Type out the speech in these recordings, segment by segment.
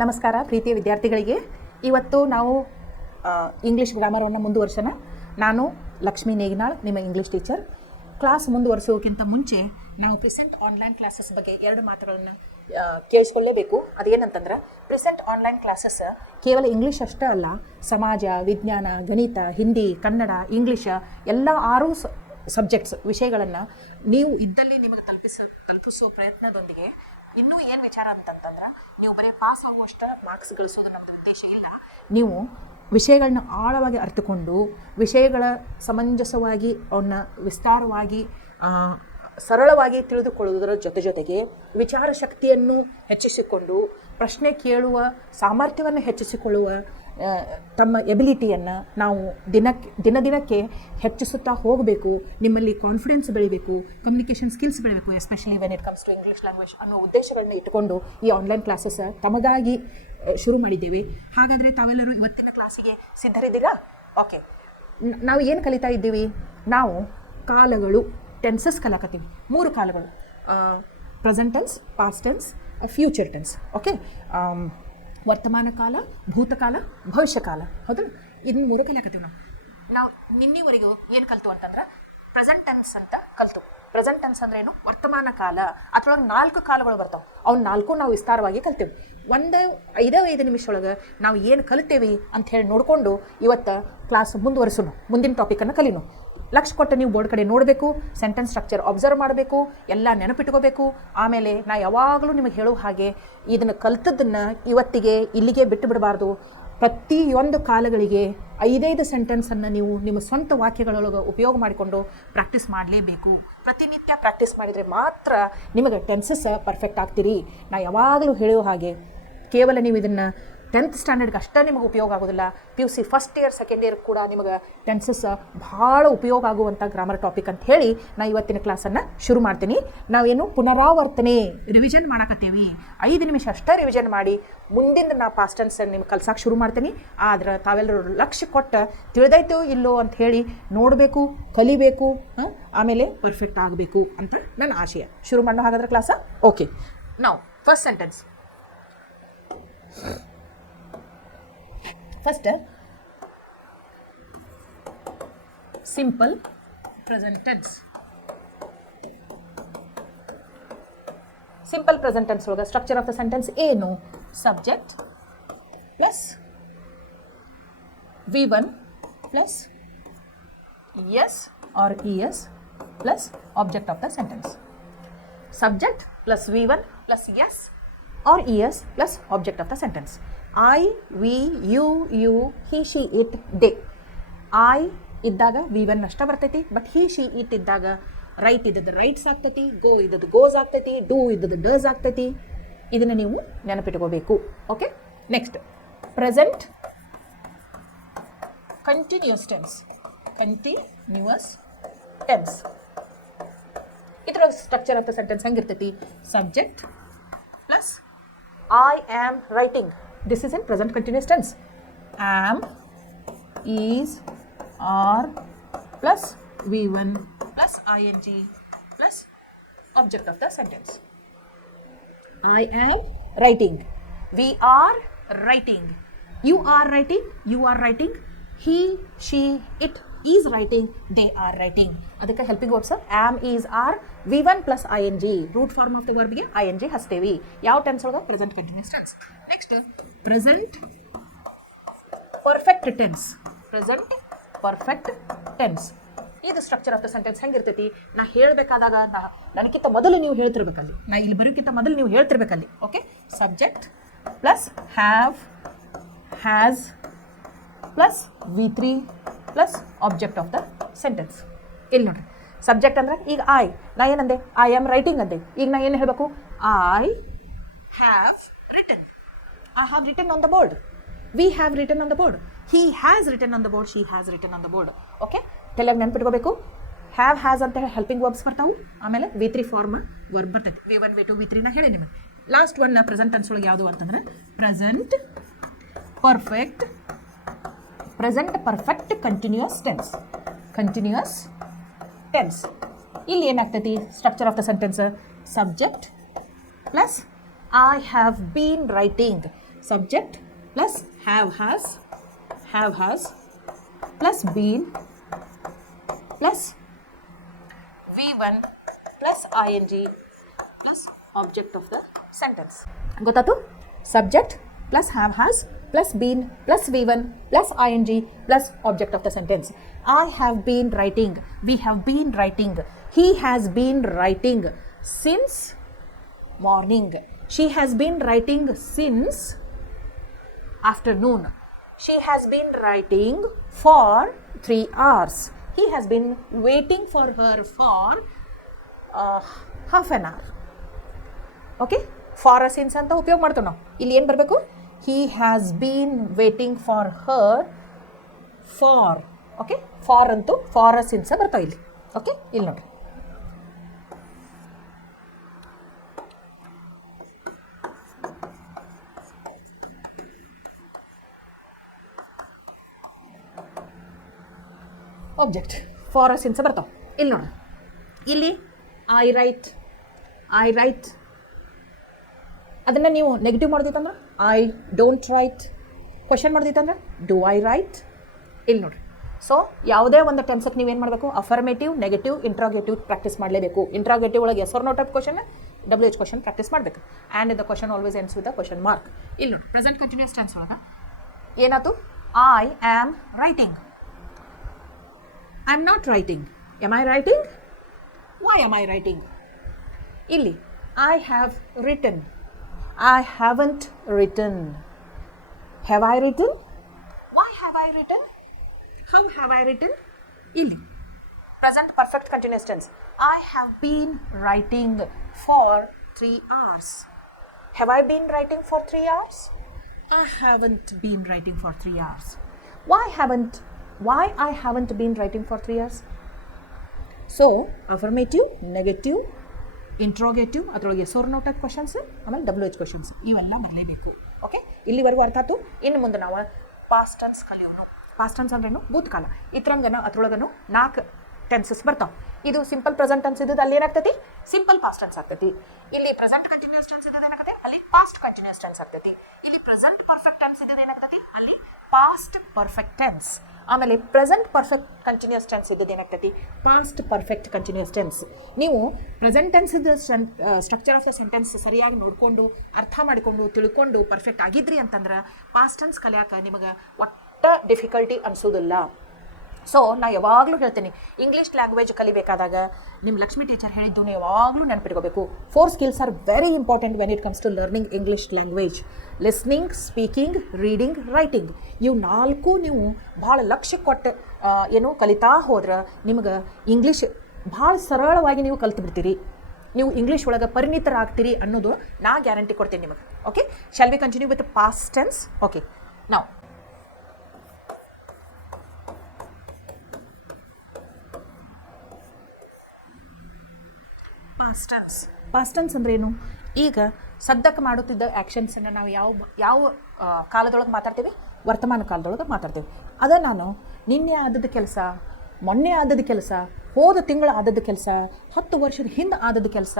ನಮಸ್ಕಾರ ಪ್ರೀತಿಯ ವಿದ್ಯಾರ್ಥಿಗಳಿಗೆ. ಇವತ್ತು ನಾವು ಇಂಗ್ಲೀಷ್ ಗ್ರಾಮರವನ್ನು ಮುಂದುವರ್ಸೋಣ. ನಾನು ಲಕ್ಷ್ಮೀ ನೇಗಿನಾಳ್, ನಿಮ್ಮ ಇಂಗ್ಲೀಷ್ ಟೀಚರ್. ಕ್ಲಾಸ್ ಮುಂದುವರಿಸೋಕ್ಕಿಂತ ಮುಂಚೆ ನಾವು ಪ್ರೆಸೆಂಟ್ ಆನ್ಲೈನ್ ಕ್ಲಾಸಸ್ ಬಗ್ಗೆ 2 ಮಾತುಗಳನ್ನು ಕೇಳಿಸ್ಕೊಳ್ಳೇಬೇಕು. ಅದೇನಂತಂದ್ರೆ, ಪ್ರೆಸೆಂಟ್ ಆನ್ಲೈನ್ ಕ್ಲಾಸಸ್ ಕೇವಲ ಇಂಗ್ಲೀಷ್ ಅಷ್ಟೇ ಅಲ್ಲ, ಸಮಾಜ, ವಿಜ್ಞಾನ, ಗಣಿತ, ಹಿಂದಿ, ಕನ್ನಡ, ಇಂಗ್ಲೀಷ್ ಎಲ್ಲ 6 ಸಬ್ಜೆಕ್ಟ್ಸ್ ವಿಷಯಗಳನ್ನು ನೀವು ಇದ್ದಲ್ಲಿ ನಿಮಗೆ ತಲುಪಿಸೋ ಪ್ರಯತ್ನದೊಂದಿಗೆ ಇನ್ನೂ ಏನು ವಿಚಾರ ಅಂತಂತಂದ್ರೆ, ನೀವು ಬರೀ ಪಾಸ್ ಆಗುವಷ್ಟ ಮಾರ್ಕ್ಸ್ ಗಳಿಸೋದು ನಮ್ಮ ಉದ್ದೇಶ ಇಲ್ಲ. ನೀವು ವಿಷಯಗಳನ್ನ ಆಳವಾಗಿ ಅರ್ಥಕೊಂಡು ವಿಷಯಗಳ ಸಮಂಜಸವಾಗಿ ಅವನ್ನ ವಿಸ್ತಾರವಾಗಿ ಸರಳವಾಗಿ ತಿಳಿದುಕೊಳ್ಳುವುದರ ಜೊತೆಗೆ ವಿಚಾರ ಶಕ್ತಿಯನ್ನು ಹೆಚ್ಚಿಸಿಕೊಂಡು ಪ್ರಶ್ನೆ ಕೇಳುವ ಸಾಮರ್ಥ್ಯವನ್ನು ಹೆಚ್ಚಿಸಿಕೊಳ್ಳುವ ತಮ್ಮ ಎಬಿಲಿಟಿಯನ್ನು ನಾವು ದಿನಕ್ಕೆ ಹೆಚ್ಚಿಸುತ್ತಾ ಹೋಗಬೇಕು. ನಿಮ್ಮಲ್ಲಿ ಕಾನ್ಫಿಡೆನ್ಸ್ ಬೆಳಿಬೇಕು, ಕಮ್ಯುನಿಕೇಷನ್ ಸ್ಕಿಲ್ಸ್ ಬೆಳಿಬೇಕು, especially when it comes to English language ಅನ್ನೋ ಉದ್ದೇಶಗಳನ್ನ ಇಟ್ಟುಕೊಂಡು ಈ ಆನ್ಲೈನ್ ಕ್ಲಾಸಸ್ ತಮಗಾಗಿ ಶುರು ಮಾಡಿದ್ದೇವೆ. ಹಾಗಾದರೆ ತಾವೆಲ್ಲರೂ ಇವತ್ತಿನ ಕ್ಲಾಸಿಗೆ ಸಿದ್ಧರಿದ್ದೀರಾ? ಓಕೆ, ನಾವು ಏನು ಕಲಿತಾ ಇದ್ದೀವಿ? ನಾವು ಕಾಲಗಳು, ಟೆನ್ಸಸ್ ಕಲಿಕತ್ತೀವಿ. 3 ಕಾಲಗಳು: present tense, past tense, future tense. Okay, ವರ್ತಮಾನ ಕಾಲ, ಭೂತಕಾಲ, ಭವಿಷ್ಯಕಾಲ. ಹೌದಾ? ಇದನ್ನ 3 ಕಲಿಕತ್ತೀವಿ ನಾವು. ನಿನ್ನೆವರೆಗೂ ಏನು ಕಲಿತು ಅಂತಂದ್ರೆ, ಪ್ರೆಸೆಂಟ್ ಟೆನ್ಸ್ ಅಂತ ಕಲಿತು. ಪ್ರೆಸೆಂಟ್ ಟೆನ್ಸ್ ಅಂದ್ರೆ ಏನು? ವರ್ತಮಾನ ಕಾಲ. ಅದ್ರೊಳಗೆ 4 ಕಾಲಗಳು ಬರ್ತಾವೆ. ಅವ್ನು 4 ನಾವು ವಿಸ್ತಾರವಾಗಿ ಕಲ್ತೇವೆ. 5 ನಿಮಿಷದೊಳಗೆ ನಾವು ಏನು ಕಲಿತೇವೆ ಅಂತ ಹೇಳಿ ನೋಡಿಕೊಂಡು ಇವತ್ತು ಕ್ಲಾಸ್ ಮುಂದುವರಿಸೋಣ. ಮುಂದಿನ ಟಾಪಿಕನ್ನು ಕಲಿನೋ. ಲಕ್ಷ್ಯ ಕೊಟ್ಟು ನೀವು ಬೋರ್ಡ್ ಕಡೆ ನೋಡಬೇಕು, ಸೆಂಟೆನ್ಸ್ ಸ್ಟ್ರಕ್ಚರ್ ಅಬ್ಸರ್ವ್ ಮಾಡಬೇಕು, ಎಲ್ಲ ನೆನಪಿಟ್ಕೋಬೇಕು. ಆಮೇಲೆ ನಾ ಯಾವಾಗಲೂ ನಿಮಗೆ ಹೇಳೋ ಹಾಗೆ ಇದನ್ನು ಕಲಿತದ್ದನ್ನು ಇವತ್ತಿಗೆ ಇಲ್ಲಿಗೆ ಬಿಟ್ಟು ಬಿಡಬಾರ್ದು. ಪ್ರತಿಯೊಂದು ಕಾಲಗಳಿಗೆ 5 ಸೆಂಟೆನ್ಸನ್ನು ನೀವು ನಿಮ್ಮ ಸ್ವಂತ ವಾಕ್ಯಗಳೊಳಗೆ ಉಪಯೋಗ ಮಾಡಿಕೊಂಡು ಪ್ರಾಕ್ಟೀಸ್ ಮಾಡಲೇಬೇಕು. ಪ್ರತಿನಿತ್ಯ ಪ್ರಾಕ್ಟೀಸ್ ಮಾಡಿದರೆ ಮಾತ್ರ ನಿಮಗೆ ಟೆನ್ಸಸ್ ಪರ್ಫೆಕ್ಟ್ ಆಗ್ತೀರಿ. ನಾ ಯಾವಾಗಲೂ ಹೇಳೋ ಹಾಗೆ ಕೇವಲ ನೀವು ಇದನ್ನು 10th ಸ್ಟ್ಯಾಂಡರ್ಡ್ಗೆ ಅಷ್ಟೇ ನಿಮಗೆ ಉಪಯೋಗ ಆಗೋದಿಲ್ಲ. PUC first year, second year ಕೂಡ ನಿಮಗೆ ಟೆನ್ಸಸ್ ಭಾಳ ಉಪಯೋಗ ಆಗುವಂಥ ಗ್ರಾಮರ್ ಟಾಪಿಕ್ ಅಂತ ಹೇಳಿ ನಾ ಇವತ್ತಿನ ಕ್ಲಾಸನ್ನು ಶುರು ಮಾಡ್ತೀನಿ. ನಾವೇನು ಪುನರಾವರ್ತನೆ ರಿವಿಷನ್ ಮಾಡಕತ್ತೀವಿ. 5 ನಿಮಿಷ ಅಷ್ಟೇ ರಿವಿಷನ್ ಮಾಡಿ ಮುಂದಿನ ನಾ ಪಾಸ್ಟ್ ಟೆನ್ಸ್ ನಿಮ್ಗೆ ಕಲ್ಸಕ್ಕೆ ಶುರು ಮಾಡ್ತೀನಿ. ಆದ್ರೆ ತಾವೆಲ್ಲರೂ ಲಕ್ಷ್ಯ ಕೊಟ್ಟು ತಿಳಿದೈತೋ ಇಲ್ಲೋ ಅಂತ ಹೇಳಿ ನೋಡಬೇಕು, ಕಲಿಬೇಕು, ಆಮೇಲೆ ಪರ್ಫೆಕ್ಟ್ ಆಗಬೇಕು ಅಂತ ನನ್ನ ಆಶಯ. ಶುರು ಮಾಡೋ ಹಾಗಾದ್ರೆ ಕ್ಲಾಸ. ಓಕೆ, ನಾವು first sentence. First, simple present tense. Simple present tense ಒಳಗೆ ಸ್ಟ್ರಕ್ಚರ್ ಆಫ್ ದ ಸೆಂಟೆನ್ಸ್ ಏನು? Subject plus V1 plus s or ES plus object of the sentence. Subject plus V1 plus s or ES plus object of the sentence. I, we, you, he, she, it, they. I ಇದ್ದಾಗ V1 ಅಷ್ಟ ಬರ್ತೈತಿ, but he, she, it ಇದ್ದಾಗ right ಇದ್ದದ್ದು rights ಆಗ್ತೈತಿ, ಗೋ ಇದ್ದದ್ದು goes ಆಗ್ತೈತಿ, do ಇದ್ದದ್ದು does ಆಗ್ತೈತಿ. ಇದನ್ನು ನೀವು ನೆನಪಿಟ್ಕೋಬೇಕು. Okay, next present continuous tense. Continuous tense ಇದರ ಸ್ಟ್ರಕ್ಚರ್ ಆಫ್ ದ ಸೆಂಟೆನ್ಸ್ ಹೆಂಗಿರ್ತೈತಿ? Subject plus I am writing. This is in present continuous tense. Am, is, are plus V1 plus ing plus object of the sentence. I am writing. We are writing. You are writing. You are writing. He, she, it is writing. They are writing. ಅದಕ್ಕೆ helping verbs am, is, are, V1 plus ing. Root form of the ವರ್ಬ್ಗೆ ing ಹಚ್ತೇವಿ. ಯಾವ tense ಒಳಗೆ? Present continuous tense. Next present perfect tense. Present perfect tense. ಇದು structure of the sentence ಹೆಂಗಿರ್ತೈತಿ? ನಾ ಹೇಳಬೇಕಾದಾಗ ನನಗಿಂತ ಮೊದಲು ನೀವು ಹೇಳ್ತಿರ್ಬೇಕಲ್ಲಿ. ನಾ ಇಲ್ಲಿ ಬರೋಕ್ಕಿಂತ ಮೊದಲು ನೀವು ಹೇಳ್ತಿರ್ಬೇಕಲ್ಲಿ. Okay, subject plus have, has plus V3 plus object of the sentence. ಇಲ್ಲಿ ನೋಡ್ರಿ, ಸಬ್ಜೆಕ್ಟ್ ಅಂದರೆ ಈಗ ನಾ ಏನಂದೆ? ಐ ಆಮ್ ರೈಟಿಂಗ್ ಅಂದೆ. ಈಗ ನಾ ಏನು ಹೇಳಬೇಕು? I have written. I have written on the board. We have written on the board. He has written on the board. She has written on the board. Okay, ತೆಲೆಯಾಗಿ ನೆನ್ಪಿಟ್ಕೋಬೇಕು. Have, has ಅಂತ ಹೇಳಿ helping verbs ಬರ್ತಾವೆ. ಆಮೇಲೆ V3 form verb ಬರ್ತೈತಿ. V1, V2, V3 ನ ಹೇಳಿ ನಿಮಗೆ. ಲಾಸ್ಟ್ ಒನ್ ಪ್ರೆಸೆಂಟ್ ಟೆನ್ಸ್ ಒಳಗೆ ಯಾವುದು ಅಂತಂದ್ರೆ present perfect. Present perfect continuous tense. Continuous tense. ಇಲ್ಲಿ ಏನಾಗ್ತೈತಿ? Structure of the sentence subject plus I have been writing. subject plus have has plus been plus V1 plus ing plus object of the sentence. ಗೊತ್ತಾಯ್ತು? Subject plus have has plus been plus V1 plus ing plus object of the sentence. I have been writing. We have been writing. He has been writing since morning. She has been writing since afternoon. She has been writing for 3 hours. He has been waiting for her for half an hour. Okay, for a since ಅಂತ ಉಪಯೋಗ ಮಾಡ್ತೇವೆ ನಾವು. ಇಲ್ಲಿ ಏನು ಬರಬೇಕು? He has been waiting for her for. Okay, for ಅಂತೂ for a since ಬರ್ತಾವೆ ಇಲ್ಲಿ. ಓಕೆ, ಇಲ್ಲಿ ನೋಡ್ರಿ. ಆಬ್ಜೆಕ್ಟ್ ಫಾರ್ ಅ ಸಿನ್ಸ್ ಬರ್ತಾವೆ ಇಲ್ಲಿ ನೋಡ್ರಿ. ಇಲ್ಲಿ ಐ ರೈಟ್ ಅದನ್ನು ನೀವು ನೆಗೆಟಿವ್ ಮಾಡ್ದಿತ್ತಂದ್ರೆ ಐ ಡೋಂಟ್ ರೈಟ್. ಕ್ವಶನ್ ಮಾಡ್ದಿತ್ತಂದ್ರೆ ಡು ಐ ರೈಟ್. ಇಲ್ಲಿ ನೋಡಿರಿ. ಸೊ ಯಾವುದೇ ಒಂದು ಟೆನ್ಸಕ್ಕೆ ನೀವೇನು ಮಾಡಬೇಕು? ಅಫರ್ಮೇಟಿವ್, ನೆಗೆಟಿವ್, ಇಂಟ್ರಾಗೇಟಿವ್ ಪ್ರಾಕ್ಟೀಸ್ ಮಾಡಲೇಬೇಕು. ಇಂಟ್ರಾಗೇಟಿವ್ ಒಳಗೆ yes or no type question, WH question practice ಮಾಡಬೇಕು. And the question always ends with the question mark. ಇಲ್ಲಿ ನೋಡಿ, ಪ್ರೆಸೆಂಟ್ ಕಂಟಿನ್ಯೂಸ್ ಟೆನ್ಸ್ ಒಳಗೆ ಏನಾಯ್ತು? I am writing. I am not writing. Am I writing? Why am I writing? ಇಲ್ಲಿ I have written. I haven't written. Have I written? Why have I written? How have I written? Illi. Present perfect continuous tense. I have been writing for 3 hours. Have I been writing for 3 hours? I haven't been writing for 3 hours. Why I haven't been writing for 3 hours? So, affirmative, negative, interrogative, ಅದರೊಳಗೆ yes or no type questions, ಆಮೇಲೆ WH questions ಇವೆಲ್ಲ ಬರಲೇಬೇಕು. Okay, ಇಲ್ಲಿವರೆಗೂ ಅರ್ಥ ಆಯ್ತು. ಇನ್ನು ಮುಂದೆ ನಾವು ಪಾಸ್ಟ್ ಟೆನ್ಸ್ ಕಲಿಯೋನು. ಪಾಸ್ಟ್ ಟೆನ್ಸ್ ಅಂದ್ರೇನು? ಭೂತಕಾಲ. ಇದ್ರಂಗನ ಅದ್ರೊಳಗನು 4 ಟೆನ್ಸಸ್ ಬರ್ತಾವೆ. ಇದು ಸಿಂಪಲ್ ಪ್ರೆಸೆಂಟ್ ಟೆನ್ಸ್ ಇದ್ದದ್ದು ಅಲ್ಲಿ ಏನಾಗ್ತೈತಿ? ಸಿಂಪಲ್ ಪಾಸ್ಟ್ ಟೆನ್ಸ್ ಆಗ್ತೈತಿ. ಇಲ್ಲಿ ಪ್ರೆಸೆಂಟ್ ಕಂಟಿನ್ಯೂಸ್ ಟೆನ್ಸ್ ಇದ್ದದ್ದು ಏನಾಗ್ತೈತಿ? ಅಲ್ಲಿ ಪಾಸ್ಟ್ ಕಂಟಿನ್ಯೂಸ್ ಟೆನ್ಸ್ ಆಗ್ತೈತಿ. ಇಲ್ಲಿ ಪ್ರೆಸೆಂಟ್ ಪರ್ಫೆಕ್ಟ್ ಟೆನ್ಸ್ ಇದ್ದದ್ದು ಏನಾಗ್ತೈತಿ? ಅಲ್ಲಿ ಪಾಸ್ಟ್ ಪರ್ಫೆಕ್ಟ್ ಟೆನ್ಸ್. ಆಮೇಲೆ ಪ್ರೆಸೆಂಟ್ ಪರ್ಫೆಕ್ಟ್ ಕಂಟಿನ್ಯೂಸ್ ಟೆನ್ಸ್ ಇದ್ದದ್ದು ಏನಾಗ್ತೈತಿ? Past perfect continuous tense. ನೀವು ಪ್ರೆಸೆಂಟ್ ಟೆನ್ಸ್ ಇದ್ದ ಸ್ಟ್ರಕ್ಚರ್ ಆಫ್ ದ ಸೆಂಟೆನ್ಸ್ ಸರಿಯಾಗಿ ನೋಡಿಕೊಂಡು ಅರ್ಥ ಮಾಡಿಕೊಂಡು ತಿಳ್ಕೊಂಡು ಪರ್ಫೆಕ್ಟ್ ಆಗಿದ್ರಿ ಅಂತಂದ್ರೆ ಪಾಸ್ಟ್ ಟೆನ್ಸ್ ಕಲಿಯಾಕ ನಿಮಗೆ ಒಟ್ಟ ಡಿಫಿಕಲ್ಟಿ ಅನಿಸೋದಿಲ್ಲ. ಸೊ ನಾ ಯಾವಾಗಲೂ ಹೇಳ್ತೀನಿ, ಇಂಗ್ಲೀಷ್ ಲ್ಯಾಂಗ್ವೇಜ್ ಕಲಿಬೇಕಾದಾಗ ನಿಮ್ಮ ಲಕ್ಷ್ಮಿ ಟೀಚರ್ ಹೇಳಿದ್ದನ್ನು ಯಾವಾಗಲೂ ನೆನಪಿಟ್ಕೋಬೇಕು. 4 skills are very important when it comes to learning English language. Listening, speaking, reading, writing. ಇವು 4 ನೀವು ಭಾಳ ಲಕ್ಷ್ಯ ಕೊಟ್ಟು ಏನು ಕಲಿತಾ ಹೋದ್ರೆ ನಿಮ್ಗೆ ಇಂಗ್ಲೀಷ್ ಭಾಳ ಸರಳವಾಗಿ ನೀವು ಕಲ್ತು ಬಿಡ್ತೀರಿ. ನೀವು ಇಂಗ್ಲೀಷ್ ಒಳಗೆ ಪರಿಣಿತರಾಗ್ತೀರಿ ಅನ್ನೋದು ನಾ ಗ್ಯಾರಂಟಿ ಕೊಡ್ತೀನಿ ನಿಮಗೆ. Okay, shall we continue with past tense? Okay, ನಾವು ಪಾಸ್ಟ್ ಟೆನ್ಸ್ ಅಂದ್ರೆ ಏನು? ಈಗ ಸದ್ಯಕ್ಕೆ ಮಾಡುತ್ತಿದ್ದ ಆ್ಯಕ್ಷನ್ಸನ್ನು ನಾವು ಯಾವ ಕಾಲದೊಳಗೆ ಮಾತಾಡ್ತೀವಿ? ವರ್ತಮಾನ ಕಾಲದೊಳಗೆ ಮಾತಾಡ್ತೀವಿ. ಅದ ನಾನು ನಿನ್ನೆ ಆದದ್ದು ಕೆಲಸ, ಮೊನ್ನೆ ಆದದ್ದು ಕೆಲಸ, ಹೋದ ತಿಂಗಳು ಆದದ್ದು ಕೆಲಸ, 10 ವರ್ಷದ ಹಿಂದೆ ಆದದ್ದು ಕೆಲಸ,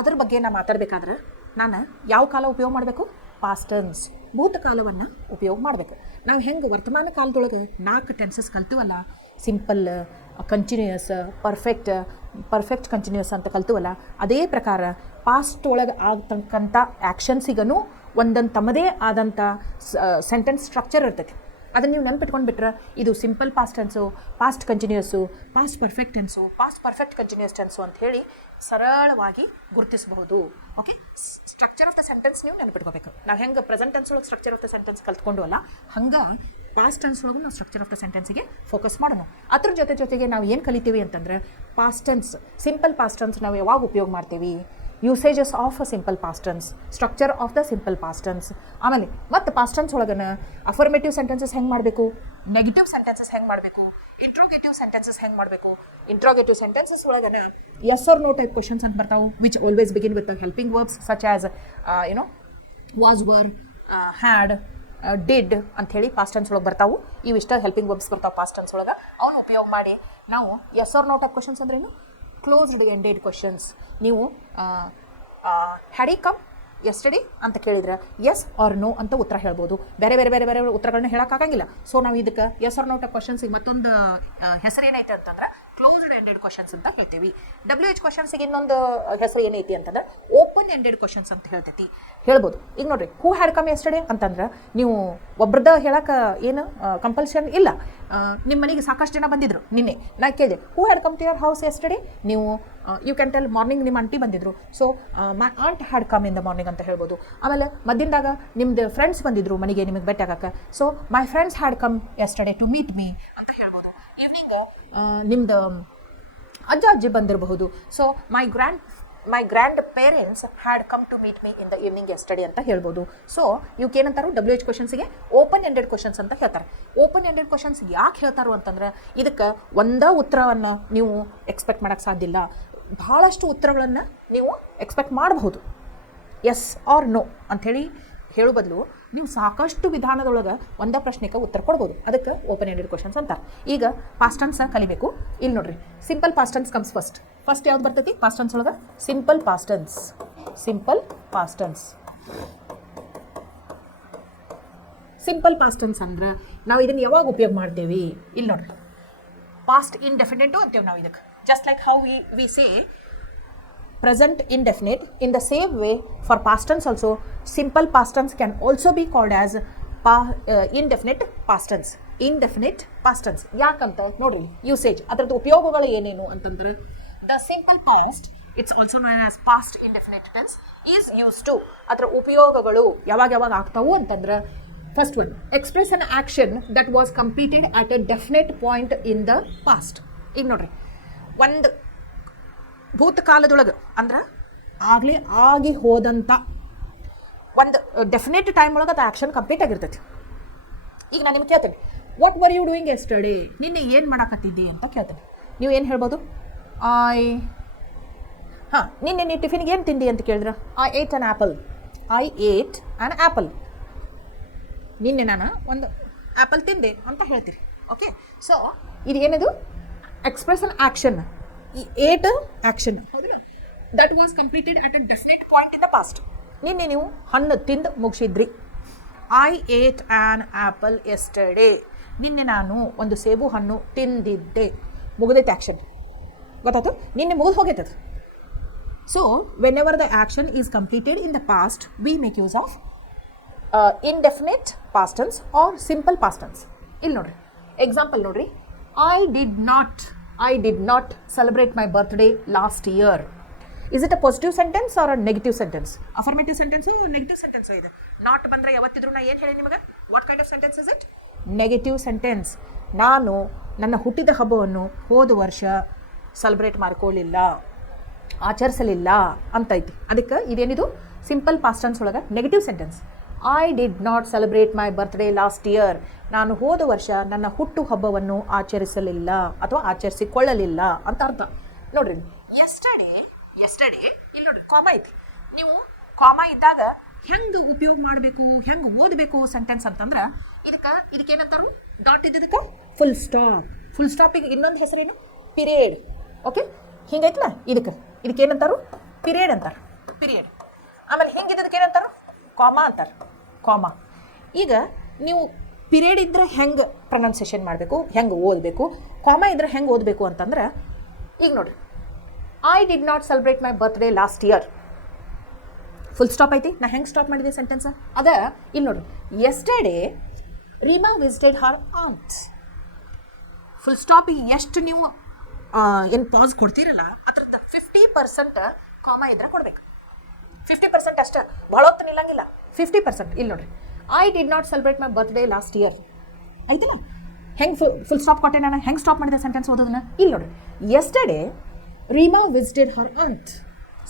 ಅದ್ರ ಬಗ್ಗೆ ನಾನು ಮಾತಾಡಬೇಕಾದ್ರೆ ನಾನು ಯಾವ ಕಾಲ ಉಪಯೋಗ ಮಾಡಬೇಕು? ಪಾಸ್ಟ್ ಟೆನ್ಸ್, ಭೂತಕಾಲವನ್ನು ಉಪಯೋಗ ಮಾಡಬೇಕು. ನಾವು ಹೆಂಗೆ ವರ್ತಮಾನ ಕಾಲದೊಳಗೆ 4 ಟೆನ್ಸಸ್ ಕಲ್ತೀವಲ್ಲ, ಸಿಂಪಲ್, ಕಂಟಿನ್ಯೂಯಸ್, ಪರ್ಫೆಕ್ಟ್ ಕಂಟಿನ್ಯೂಯಸ್ ಅಂತ ಕಲ್ತೀವಲ್ಲ, ಅದೇ ಪ್ರಕಾರ ಪಾಸ್ಟ್ ಒಳಗೆ ಆಗ್ತಕ್ಕಂಥ ಆ್ಯಕ್ಷನ್ಸಿಗೂ ಒಂದೊಂದು ತಮ್ಮದೇ ಆದಂಥ ಸೆಂಟೆನ್ಸ್ ಸ್ಟ್ರಕ್ಚರ್ ಇರ್ತೈತಿ. ಅದನ್ನು ನೀವು ನೆನ್ಪಿಟ್ಕೊಂಡು ಬಿಟ್ರೆ ಇದು simple past tens, past continuous, past perfect tens, past perfect continuous tens ಅಂತ ಹೇಳಿ ಸರಳವಾಗಿ ಗುರುತಿಸಬಹುದು. Okay, structure of the sentence ನೀವು ನೆನ್ಪಿಟ್ಕೋಬೇಕು. ನಾವು ಹೆಂಗೆ ಪ್ರೆಸೆಂಟ್ ಟೆನ್ಸ್ ಒಳಗೆ ಸ್ಟ್ರಕ್ಚರ್ ಆಫ್ ದ ಸೆಂಟೆನ್ಸ್ ಕಲ್ತ್ಕೊಂಡು ಅಲ್ಲ, ಹಂಗೆ ಪಾಸ್ಟ್ ಟೆನ್ಸ್ ಒಳಗೂ ನಾವು ಸ್ಟ್ರಕ್ಚರ್ ಆಫ್ ದ ಸೆಂಟೆನ್ಸಿಗೆ ಫೋಕಸ್ ಮಾಡೋಣ. ಅದ್ರ ಜೊತೆಗೆ ನಾವು ಏನು ಕಲಿತೀವಿ ಅಂತಂದರೆ past tense, simple past tense ನಾವು ಯಾವಾಗ ಉಪಯೋಗ ಮಾಡ್ತೀವಿ? Usages of a simple past tense, structure of the simple past tense. ಆಮೇಲೆ ಮತ್ತು ಪಾಸ್ಟ್ ಟೆನ್ಸ್ ಒಳಗನ ಅಫರ್ಮೇಟಿವ್ ಸೆಂಟೆನ್ಸಸ್ ಹೆಂಗೆ ಮಾಡಬೇಕು, ನೆಗೆಟಿವ್ ಸೆಂಟೆನ್ಸಸ್ ಹೆಂಗೆ ಮಾಡಬೇಕು, ಇಂಟ್ರೋಗೇಟಿವ್ ಸೆಂಟೆನ್ಸಸ್ ಹೆಂಗೆ ಮಾಡಬೇಕು. ಇಂಟ್ರೋಗೇಟಿವ್ ಸೆಂಟೆನ್ಸಸ್ ಒಳಗನ yes or no type questions ಅಂತ ಬರ್ತಾವೆ, which always begin with the helping verbs such as was, were, had, did ಅಂಥೇಳಿ ಪಾಸ್ಟ್ ಟೆನ್ಸ್ ಒಳಗೆ ಬರ್ತಾವೆ. ಇವಿಷ್ಟ ಹೆಲ್ಪಿಂಗ್ ವರ್ಬ್ಸ್ ಬರ್ತಾವೆ ಪಾಸ್ಟ್ ಟೆನ್ಸ್ ಒಳಗೆ. ಅವನು ಉಪಯೋಗ ಮಾಡಿ ನಾವು yes or no type questions ಅಂದ್ರೇನು? Closed ended questions. ನೀವು ಹ್ಯಾಡ್ ಈ ಕಮ್, ಎಸ್ಟರ್ಡೇ ಅಂತ ಕೇಳಿದ್ರೆ ಎಸ್ ಆರ್ ನೋ ಅಂತ ಉತ್ತರ ಹೇಳ್ಬೋದು. ಬೇರೆ ಬೇರೆ ಬೇರೆ ಬೇರೆ ಉತ್ತರಗಳನ್ನ ಹೇಳೋಕ್ಕಾಗಂಗಿಲ್ಲ. ಸೊ ನಾವು ಇದಕ್ಕೆ ಎಸ್ ಆರ್ ನೋ ಕ್ವಶನ್ಸಿಗೆ ಮತ್ತೊಂದು ಹೆಸರು ಏನೈತೆ ಅಂತಂದ್ರೆ ಕ್ಲೋಸ್ಡ್ ಎಂಡೆಡ್ ಕ್ವಶನ್ಸ್ ಅಂತ ಹೇಳ್ತೀವಿ. WH ಕ್ವಶನ್ಸಿಗೆ ಇನ್ನೊಂದು ಹೆಸರು ಏನೈತಿ ಅಂತಂದ್ರೆ ಓಪನ್ ಎಂಡೆಡ್ ಕ್ವಶನ್ಸ್ ಅಂತ ಹೇಳ್ಬೋದು. ಈಗ ನೋಡ್ರಿ, ಹೂ ಹ್ಯಾಡ್ ಕಮ್ ಎಸ್ಟರ್ಡೇ ಅಂತಂದ್ರೆ ನೀವು ಒಬ್ರದ ಹೇಳಕ್ಕೆ ಏನು ಕಂಪಲ್ಷನ್ ಇಲ್ಲ. ನಿಮ್ಮ ಮನೆಗೆ ಸಾಕಷ್ಟು ಜನ ಬಂದಿದ್ರು ನಿನ್ನೆ, ನಾ ಕೇಳಿದೆ who had come to your house yesterday, ನೀವು ಯು ಕ್ಯಾನ್ ಟೆಲ್ ಮಾರ್ನಿಂಗ್ ನಿಮ್ಮ ಆಂಟಿ ಬಂದಿದ್ರು, so my aunt had come in the morning ಅಂತ ಹೇಳ್ಬೋದು. ಆಮೇಲೆ ಮಧ್ಯಾಹ್ನದಾಗ ನಿಮ್ದು ಫ್ರೆಂಡ್ಸ್ ಬಂದಿದ್ರು ಮನೆಗೆ ನಿಮಗೆ ಭೇಟಿ ಆಗಕ್ಕೆ, so my friends had come yesterday to meet me ಅಂತ ಹೇಳ್ಬೋದು. ಈವ್ನಿಂಗ್ ನಿಮ್ದು ಅಜ್ಜ ಅಜ್ಜಿ ಬಂದಿರಬಹುದು, so my grandparents had come to meet me in the evening yesterday ಅಂತ ಹೇಳ್ಬೋದು. ಸೊ ಇವಕ್ಕೆ ಏನಂತಾರು WH ಕ್ವಶನ್ಸಿಗೆ ಓಪನ್ ಎಂಡೆಡ್ ಕ್ವಶನ್ಸ್ ಅಂತ ಹೇಳ್ತಾರೆ. ಓಪನ್ ಎಂಡೆಡ್ ಕ್ವಶನ್ಸ್ ಯಾಕೆ ಹೇಳ್ತಾರೋ ಅಂತಂದ್ರೆ ಇದಕ್ಕೆ ಒಂದೇ ಉತ್ತರವನ್ನು ನೀವು ಎಕ್ಸ್ಪೆಕ್ಟ್ ಮಾಡೋಕ್ಕೆ ಸಾಧ್ಯ ಇಲ್ಲ. ಭಾಳಷ್ಟು ಉತ್ತರಗಳನ್ನು ನೀವು ಎಕ್ಸ್ಪೆಕ್ಟ್ ಮಾಡಬಹುದು. ಎಸ್ ಆರ್ ನೋ ಅಂಥೇಳಿ ಹೇಳೋ ಬದಲು ನೀವು ಸಾಕಷ್ಟು ವಿಧಾನದೊಳಗೆ ಒಂದೇ ಪ್ರಶ್ನೆಗೆ ಉತ್ತರ ಕೊಡ್ಬೋದು. ಅದಕ್ಕೆ ಓಪನ್ ಎಂಡೆಡ್ ಕ್ವಶನ್ಸ್ ಅಂತಾರೆ. ಈಗ ಪಾಸ್ಟ್ ಟೆನ್ಸ್ ಕಲಿಬೇಕು. ಇಲ್ಲಿ ನೋಡ್ರಿ, simple past tense comes first ಯಾವ್ದು ಬರ್ತೈತಿ ಪಾಸ್ಟ್ ಟೆನ್ಸ್ ಒಳಗೆ? Simple past tense. Simple past tense ಅಂದ್ರೆ ನಾವು ಇದನ್ನು ಯಾವಾಗ ಉಪಯೋಗ ಮಾಡ್ತೇವೆ? ಇಲ್ಲಿ ನೋಡ್ರಿ, ಪಾಸ್ಟ್ ಇಂಡೆಫಿನೆಟು ಅಂತೇವೆ ನಾವು ಇದಕ್ಕೆ. Just like how we say present indefinite, in the same way for past tense also simple past tense can also be called as indefinite past tense. Indefinite past tense ಯಾಕಂತ ನೋಡ್ರಿ, ಯೂಸೇಜ್ ಅದರದ್ದು ಉಪಯೋಗಗಳು ಏನೇನು ಅಂತಂದ್ರೆ the simple past, it's also known as past indefinite tense, is used to. ಅದರ ಉಪಯೋಗಗಳು ಯಾವಾಗ ಆಗ್ತಾವು ಅಂತಂದ್ರೆ first one, express an action that was completed at a definite point in the past. ಈಗ ನೋಡ್ರಿ, ಒಂದು ಭೂತಕಾಲದೊಳಗೆ ಅಂದ್ರೆ ಆಗಲೇ ಆಗಿ ಹೋದಂಥ ಒಂದು ಡೆಫಿನೆಟ್ ಟೈಮ್ ಒಳಗೆ ಅದು ಆ್ಯಕ್ಷನ್ ಕಂಪ್ಲೀಟ್ ಆಗಿರ್ತೈತಿ. ಈಗ ನಾನು ನಿಮ್ಗೆ ಕೇಳ್ತೇನೆ, what were you doing yesterday, ನಿನ್ನೆ ಏನು ಮಾಡಾಕತ್ತಿದ್ದಿ ಅಂತ ಕೇಳ್ತೇನೆ. ನೀವು ಏನು ಹೇಳ್ಬೋದು? ನಿನ್ನೆ ನೀವು ಟಿಫಿನ್ಗೆ ಏನು ತಿಂದಿ ಅಂತ ಕೇಳಿದ್ರೆ ಐ ಏಟ್ ಆ್ಯನ್ ಆ್ಯಪಲ್. ನಿನ್ನೆ ನಾನು ಒಂದು ಆ್ಯಪಲ್ ತಿಂದೆ ಅಂತ ಹೇಳ್ತೀರಿ. ಓಕೆ, ಸೊ ಇದು ಏನದು? Express an action. ಈ ಏಟ್ ಆ್ಯಕ್ಷನ್ ಹೌದಲ್ಲ, that was completed at a definite point in the past. ನಿನ್ನೆ ನೀವು ಹಣ್ಣು ತಿಂದು ಮುಗಿಸಿದ್ರಿ. I ate an apple yesterday. ನಿನ್ನೆ ನಾನು ಒಂದು ಸೇಬು ಹಣ್ಣು ತಿಂದಿದ್ದೆ. ಮುಗಿದೈತೆ ಆ್ಯಕ್ಷನ್. ಗೊತ್ತಾಯ್ತು? ನಿನ್ನೆ ಮುಗಿದು ಹೋಗೈತದು. So whenever the action is completed in the past, we make use of indefinite past tense or simple past tense. ಇಲ್ಲಿ ನೋಡ್ರಿ, ಎಕ್ಸಾಂಪಲ್ ನೋಡ್ರಿ, I did not celebrate my birthday last year. Is it a positive sentence or a negative sentence? Affirmative sentence, negative sentence ಇದೆ. Not ಬಂದರೆ ಯಾವತ್ತಿದ್ರು ನಾ ಏನು ಹೇಳಿ ನಿಮಗೆ? What kind of sentence is it? Negative sentence. ನಾನು ನನ್ನ ಹುಟ್ಟಿದ ಹಬ್ಬವನ್ನು ಹೋದ ವರ್ಷ ಸೆಲೆಬ್ರೇಟ್ ಮಾಡ್ಕೊಳ್ಳಿಲ್ಲ, ಆಚರಿಸಲಿಲ್ಲ ಅಂತ ಐತಿ. ಅದಕ್ಕೆ ಇದೇನಿದು? ಸಿಂಪಲ್ ಪಾಸ್ಟ್ ಟೆನ್ಸ್ ಒಳಗೆ negative sentence. I did not celebrate my birthday last year. ನಾನು ಹೋದ ವರ್ಷ ನನ್ನ ಹುಟ್ಟು ಹಬ್ಬವನ್ನು ಆಚರಿಸಲಿಲ್ಲ ಅಥವಾ ಆಚರಿಸಿಕೊಳ್ಳಲಿಲ್ಲ ಅಂತ ಅರ್ಥ. ನೋಡ್ರಿ, ಎಸ್ಟರ್ಡೇ ಇಲ್ಲಿ ನೋಡ್ರಿ ಕಾಮಾ ಐತಿ. ನೀವು ಕಾಮಾ ಇದ್ದಾಗ ಹೆಂಗೆ ಉಪಯೋಗ ಮಾಡಬೇಕು, ಹೆಂಗೆ ಓದಬೇಕು ಸೆಂಟೆನ್ಸ್ ಅಂತಂದ್ರೆ ಇದಕ್ಕೇನಂತಾರು? ಡಾಟ್ ಇದ್ದದಕ್ಕೆ ಫುಲ್ ಸ್ಟಾಪಿಗೆ ಇನ್ನೊಂದು ಹೆಸರೇನು? ಪಿರಿಯಡ್. ಓಕೆ, ಹಿಂಗೈತಲ್ಲ, ಇದಕ್ಕೇನಂತಾರು? ಪಿರಿಯಡ್ ಅಂತಾರೆ. ಪಿರಿಯಡ್. ಆಮೇಲೆ ಹಿಂಗಿದ್ದದಕ್ಕೆ ಏನಂತಾರು? ಕಾಮಾ ಅಂತಾರೆ. ಕಾಮಾ. ಈಗ ನೀವು ಪಿರಿಯಡ್ ಇದ್ರೆ ಹೆಂಗೆ ಪ್ರೊನೌನ್ಸಿಯೇಷನ್ ಮಾಡಬೇಕು, ಹೆಂಗೆ ಓದಬೇಕು, ಕಾಮಾ ಇದ್ರೆ ಹೆಂಗೆ ಓದಬೇಕು ಅಂತಂದ್ರೆ, ಈಗ ನೋಡಿರಿ, I did not celebrate my birthday last year. Full stop ಐತಿ. ನಾ ಹೆಂಗೆ ಸ್ಟಾಪ್ ಮಾಡಿದೆ ಸೆಂಟೆನ್ಸ್? ಇಲ್ಲಿ ನೋಡಿರಿ, yesterday Reema visited her ant. Full ಸ್ಟಾಪಿಗೆ ಎಷ್ಟು ನೀವು ಏನು ಪಾಸ್ ಕೊಡ್ತೀರಲ್ಲ ಅದ್ರದ್ದು 50% ಕಾಮಾ ಇದ್ರೆ ಕೊಡ್ಬೇಕು. 50% ಅಷ್ಟೇ, ಭಾಳ ಹೊತ್ತು ನಿಲ್ಲಂಗಿಲ್ಲ. 50%. ಇಲ್ಲಿ ನೋಡ್ರಿ, I did not celebrate my birthday last year ಐತಿಲ್ಲ. ಹೆಂಗೆ ಫುಲ್ ಸ್ಟಾಪ್ ಕೊಟ್ಟೆ ನಾನು? ಹೆಂಗೆ ಸ್ಟಾಪ್ ಮಾಡಿದೆ ಸೆಂಟೆನ್ಸ್ ಓದೋದನ್ನ? ಇಲ್ಲಿ ನೋಡ್ರಿ, yesterday Reema visited her aunt.